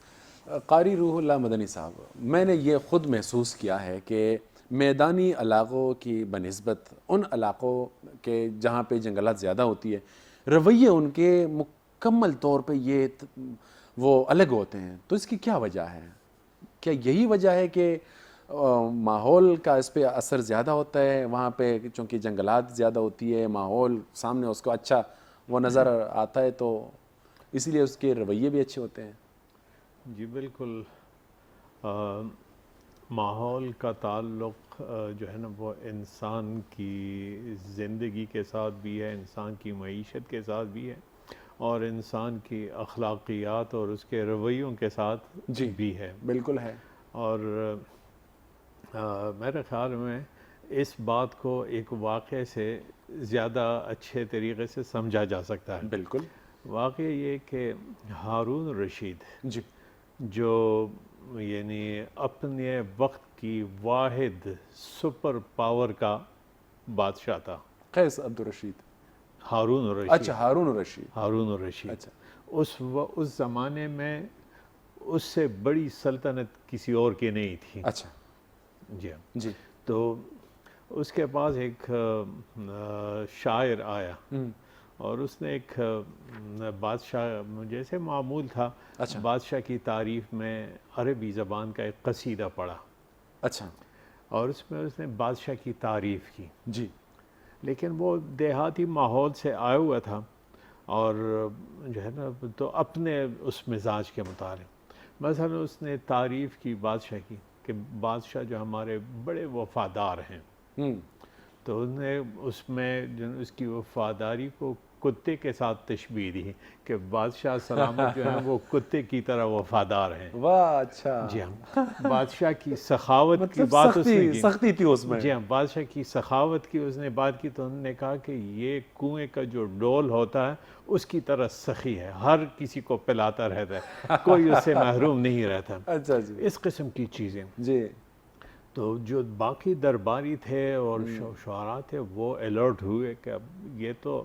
قاری روح اللہ مدنی صاحب, میں نے یہ خود محسوس کیا ہے کہ میدانی علاقوں کی بنسبت ان علاقوں کے جہاں پہ جنگلات زیادہ ہوتی ہے, رویے ان کے مکمل طور پہ یہ وہ الگ ہوتے ہیں. تو اس کی کیا وجہ ہے؟ کیا یہی وجہ ہے کہ ماحول کا اس پہ اثر زیادہ ہوتا ہے وہاں پہ, چونکہ جنگلات زیادہ ہوتی ہے, ماحول سامنے اس کو اچھا وہ نظر آتا ہے, تو اسی لیے اس کے رویے بھی اچھے ہوتے ہیں؟ جی بالکل. ماحول کا تعلق جو ہے نا وہ انسان کی زندگی کے ساتھ بھی ہے, انسان کی معیشت کے ساتھ بھی ہے, اور انسان کی اخلاقیات اور اس کے رویوں کے ساتھ بھی ہے. بالکل ہے. اور میرے خیال میں اس بات کو ایک واقعے سے زیادہ اچھے طریقے سے سمجھا جا سکتا ہے. بالکل. واقعہ یہ کہ ہارون رشید جی جو یعنی اپنے وقت کی واحد سپر پاور کا بادشاہ تھا. قیس عبد الرشید. ہارون الرشید. اچھا ہارون الرشید. ہارون الرشید. اچھا. اس زمانے میں اس سے بڑی سلطنت کسی اور کی نہیں تھی. اچھا. جی ہاں. جی. تو اس کے پاس ایک شاعر آیا اور اس نے ایک بادشاہ جیسے معمول تھا بادشاہ کی تعریف میں عربی زبان کا ایک قصیدہ پڑھا. اچھا. اور اس میں اس نے بادشاہ کی تعریف کی. جی. لیکن وہ دیہاتی ماحول سے آیا ہوا تھا اور جو ہے نا تو اپنے اس مزاج کے مطابق مثلا اس نے تعریف کی بادشاہ کی کہ بادشاہ جو ہمارے بڑے وفادار ہیں. تو انہوں نے اس میں اس کی وفاداری کو کتے کے ساتھ تشبیہ دی کہ بادشاہ سلامت جو ہیں وہ کتے کی طرح وفادار ہیں. واہ. اچھا. جی ہاں. بادشاہ کی سخاوت کی بات اس نے کی. سختی تھی اس میں. جی ہاں. بادشاہ کی سخاوت کی اس نے بات کی تو انہوں نے کہا کہ یہ کنویں کا جو ڈول ہوتا ہے اس کی طرح سخی ہے, ہر کسی کو پلاتا رہتا ہے, کوئی اس سے محروم نہیں رہتا. اچھا جی. اس قسم کی چیزیں. جی. تو جو باقی درباری تھے اور شعراء تھے وہ الرٹ ہوئے کہ اب یہ تو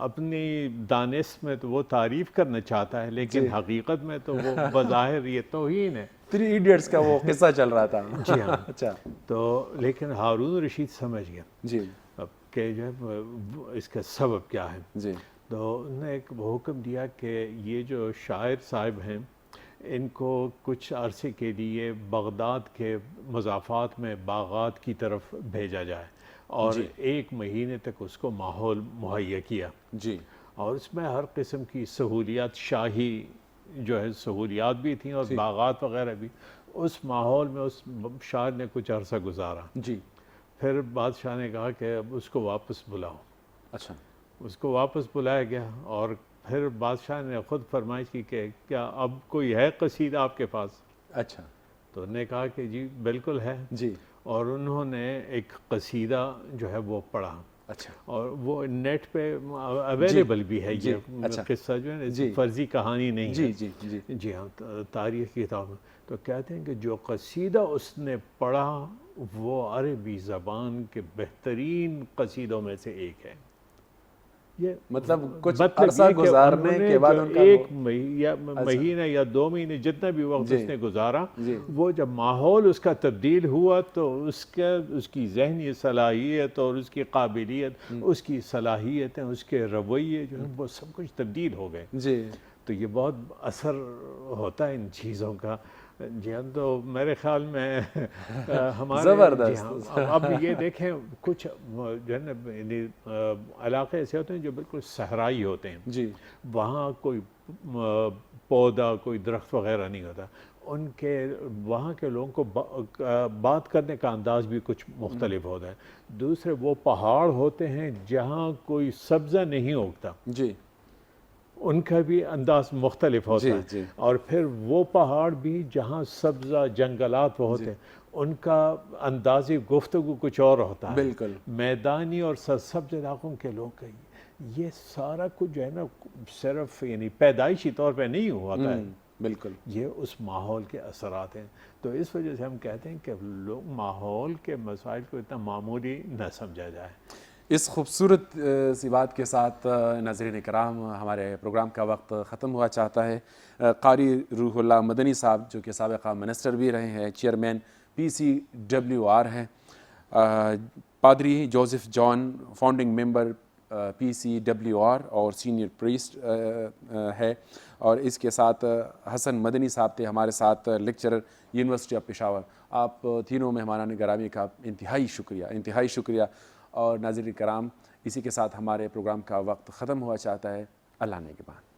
اپنی دانش میں تو وہ تعریف کرنا چاہتا ہے لیکن حقیقت میں تو وہ بظاہر یہ توہین ہے. 3 ایڈیٹس کا وہ قصہ چل رہا تھا. جی ہاں. اچھا. تو لیکن ہارون رشید سمجھ گیا جی اب کہ جو ہے اس کا سبب کیا ہے. جی. تو انہوں نے ایک حکم دیا کہ یہ جو شاعر صاحب ہیں ان کو کچھ عرصے کے لیے بغداد کے مضافات میں باغات کی طرف بھیجا جائے اور 1 مہینے تک اس کو ماحول مہیا کیا. جی. اور اس میں ہر قسم کی سہولیات, شاہی جو ہے سہولیات بھی تھیں اور باغات وغیرہ بھی. اس ماحول میں اس شاعر نے کچھ عرصہ گزارا. جی. پھر بادشاہ نے کہا کہ اب اس کو واپس بلاؤ. اچھا. اس کو واپس بلایا گیا اور پھر بادشاہ نے خود فرمائش کی کہ کیا اب کوئی ہے قصیدہ آپ کے پاس. اچھا. تو انہوں نے کہا کہ جی بالکل ہے. جی. اور انہوں نے ایک قصیدہ جو ہے وہ پڑھا. اچھا. اور وہ نیٹ پہ اویلیبل بھی ہے. یہ قصہ جو ہے فرضی کہانی نہیں ہے. جی جی جی. جی ہاں. تاریخ کی کتاب میں تو کہتے ہیں کہ جو قصیدہ اس نے پڑھا وہ عربی زبان کے بہترین قصیدوں میں سے ایک ہے. یہ مطلب کچھ عرصہ گزارنے کے بعد ان کا ایک مہینہ یا 2 مہینے جتنا بھی وقت اس نے گزارا وہ جب ماحول اس کا تبدیل ہوا تو اس کی ذہنی صلاحیت اور اس کی قابلیت, اس کی صلاحیتیں, اس کے رویے جو ہیں وہ سب کچھ تبدیل ہو گئے. جی. تو یہ بہت اثر ہوتا ہے ان چیزوں کا. جی ہاں. تو میرے خیال میں ہمارے زبردست. اب یہ دیکھیں کچھ جو ہے نا علاقے ایسے ہوتے ہیں جو بالکل صحرائی ہوتے ہیں. جی. وہاں کوئی پودا, کوئی درخت وغیرہ نہیں ہوتا. ان کے وہاں کے لوگوں کو بات کرنے کا انداز بھی کچھ مختلف ہوتا ہے. دوسرے وہ پہاڑ ہوتے ہیں جہاں کوئی سبزہ نہیں اگتا. جی. ان کا بھی انداز مختلف ہوتا ہے. اور پھر وہ پہاڑ بھی جہاں سبزہ جنگلات ہوتے ہیں ان کا انداز گفتگو کچھ اور ہوتا ہے. بالکل. میدانی اور سرسبز علاقوں کے لوگ یہ سارا کچھ جو ہے نا صرف یعنی پیدائشی طور پہ نہیں ہوتا ہے. بالکل. یہ اس ماحول کے اثرات ہیں. تو اس وجہ سے ہم کہتے ہیں کہ لوگ ماحول کے مسائل کو اتنا معمولی نہ سمجھا جائے. اس خوبصورت سی بات کے ساتھ ناظرین کرام ہمارے پروگرام کا وقت ختم ہوا چاہتا ہے. قاری روح اللہ مدنی صاحب جو کہ سابقہ منسٹر بھی رہے ہیں, چیئرمین PCWR ہیں, پادری جوزف جان فاؤنڈنگ ممبر PCWR اور سینئر پریسٹ ہے, اور اس کے ساتھ حسن مدنی صاحب تھے ہمارے ساتھ لیکچرر یونیورسٹی آف پشاور. آپ تینوں مہمانان گرامی کا انتہائی شکریہ. اور ناظرین کرام اسی کے ساتھ ہمارے پروگرام کا وقت ختم ہوا چاہتا ہے. اللہ نگہبان.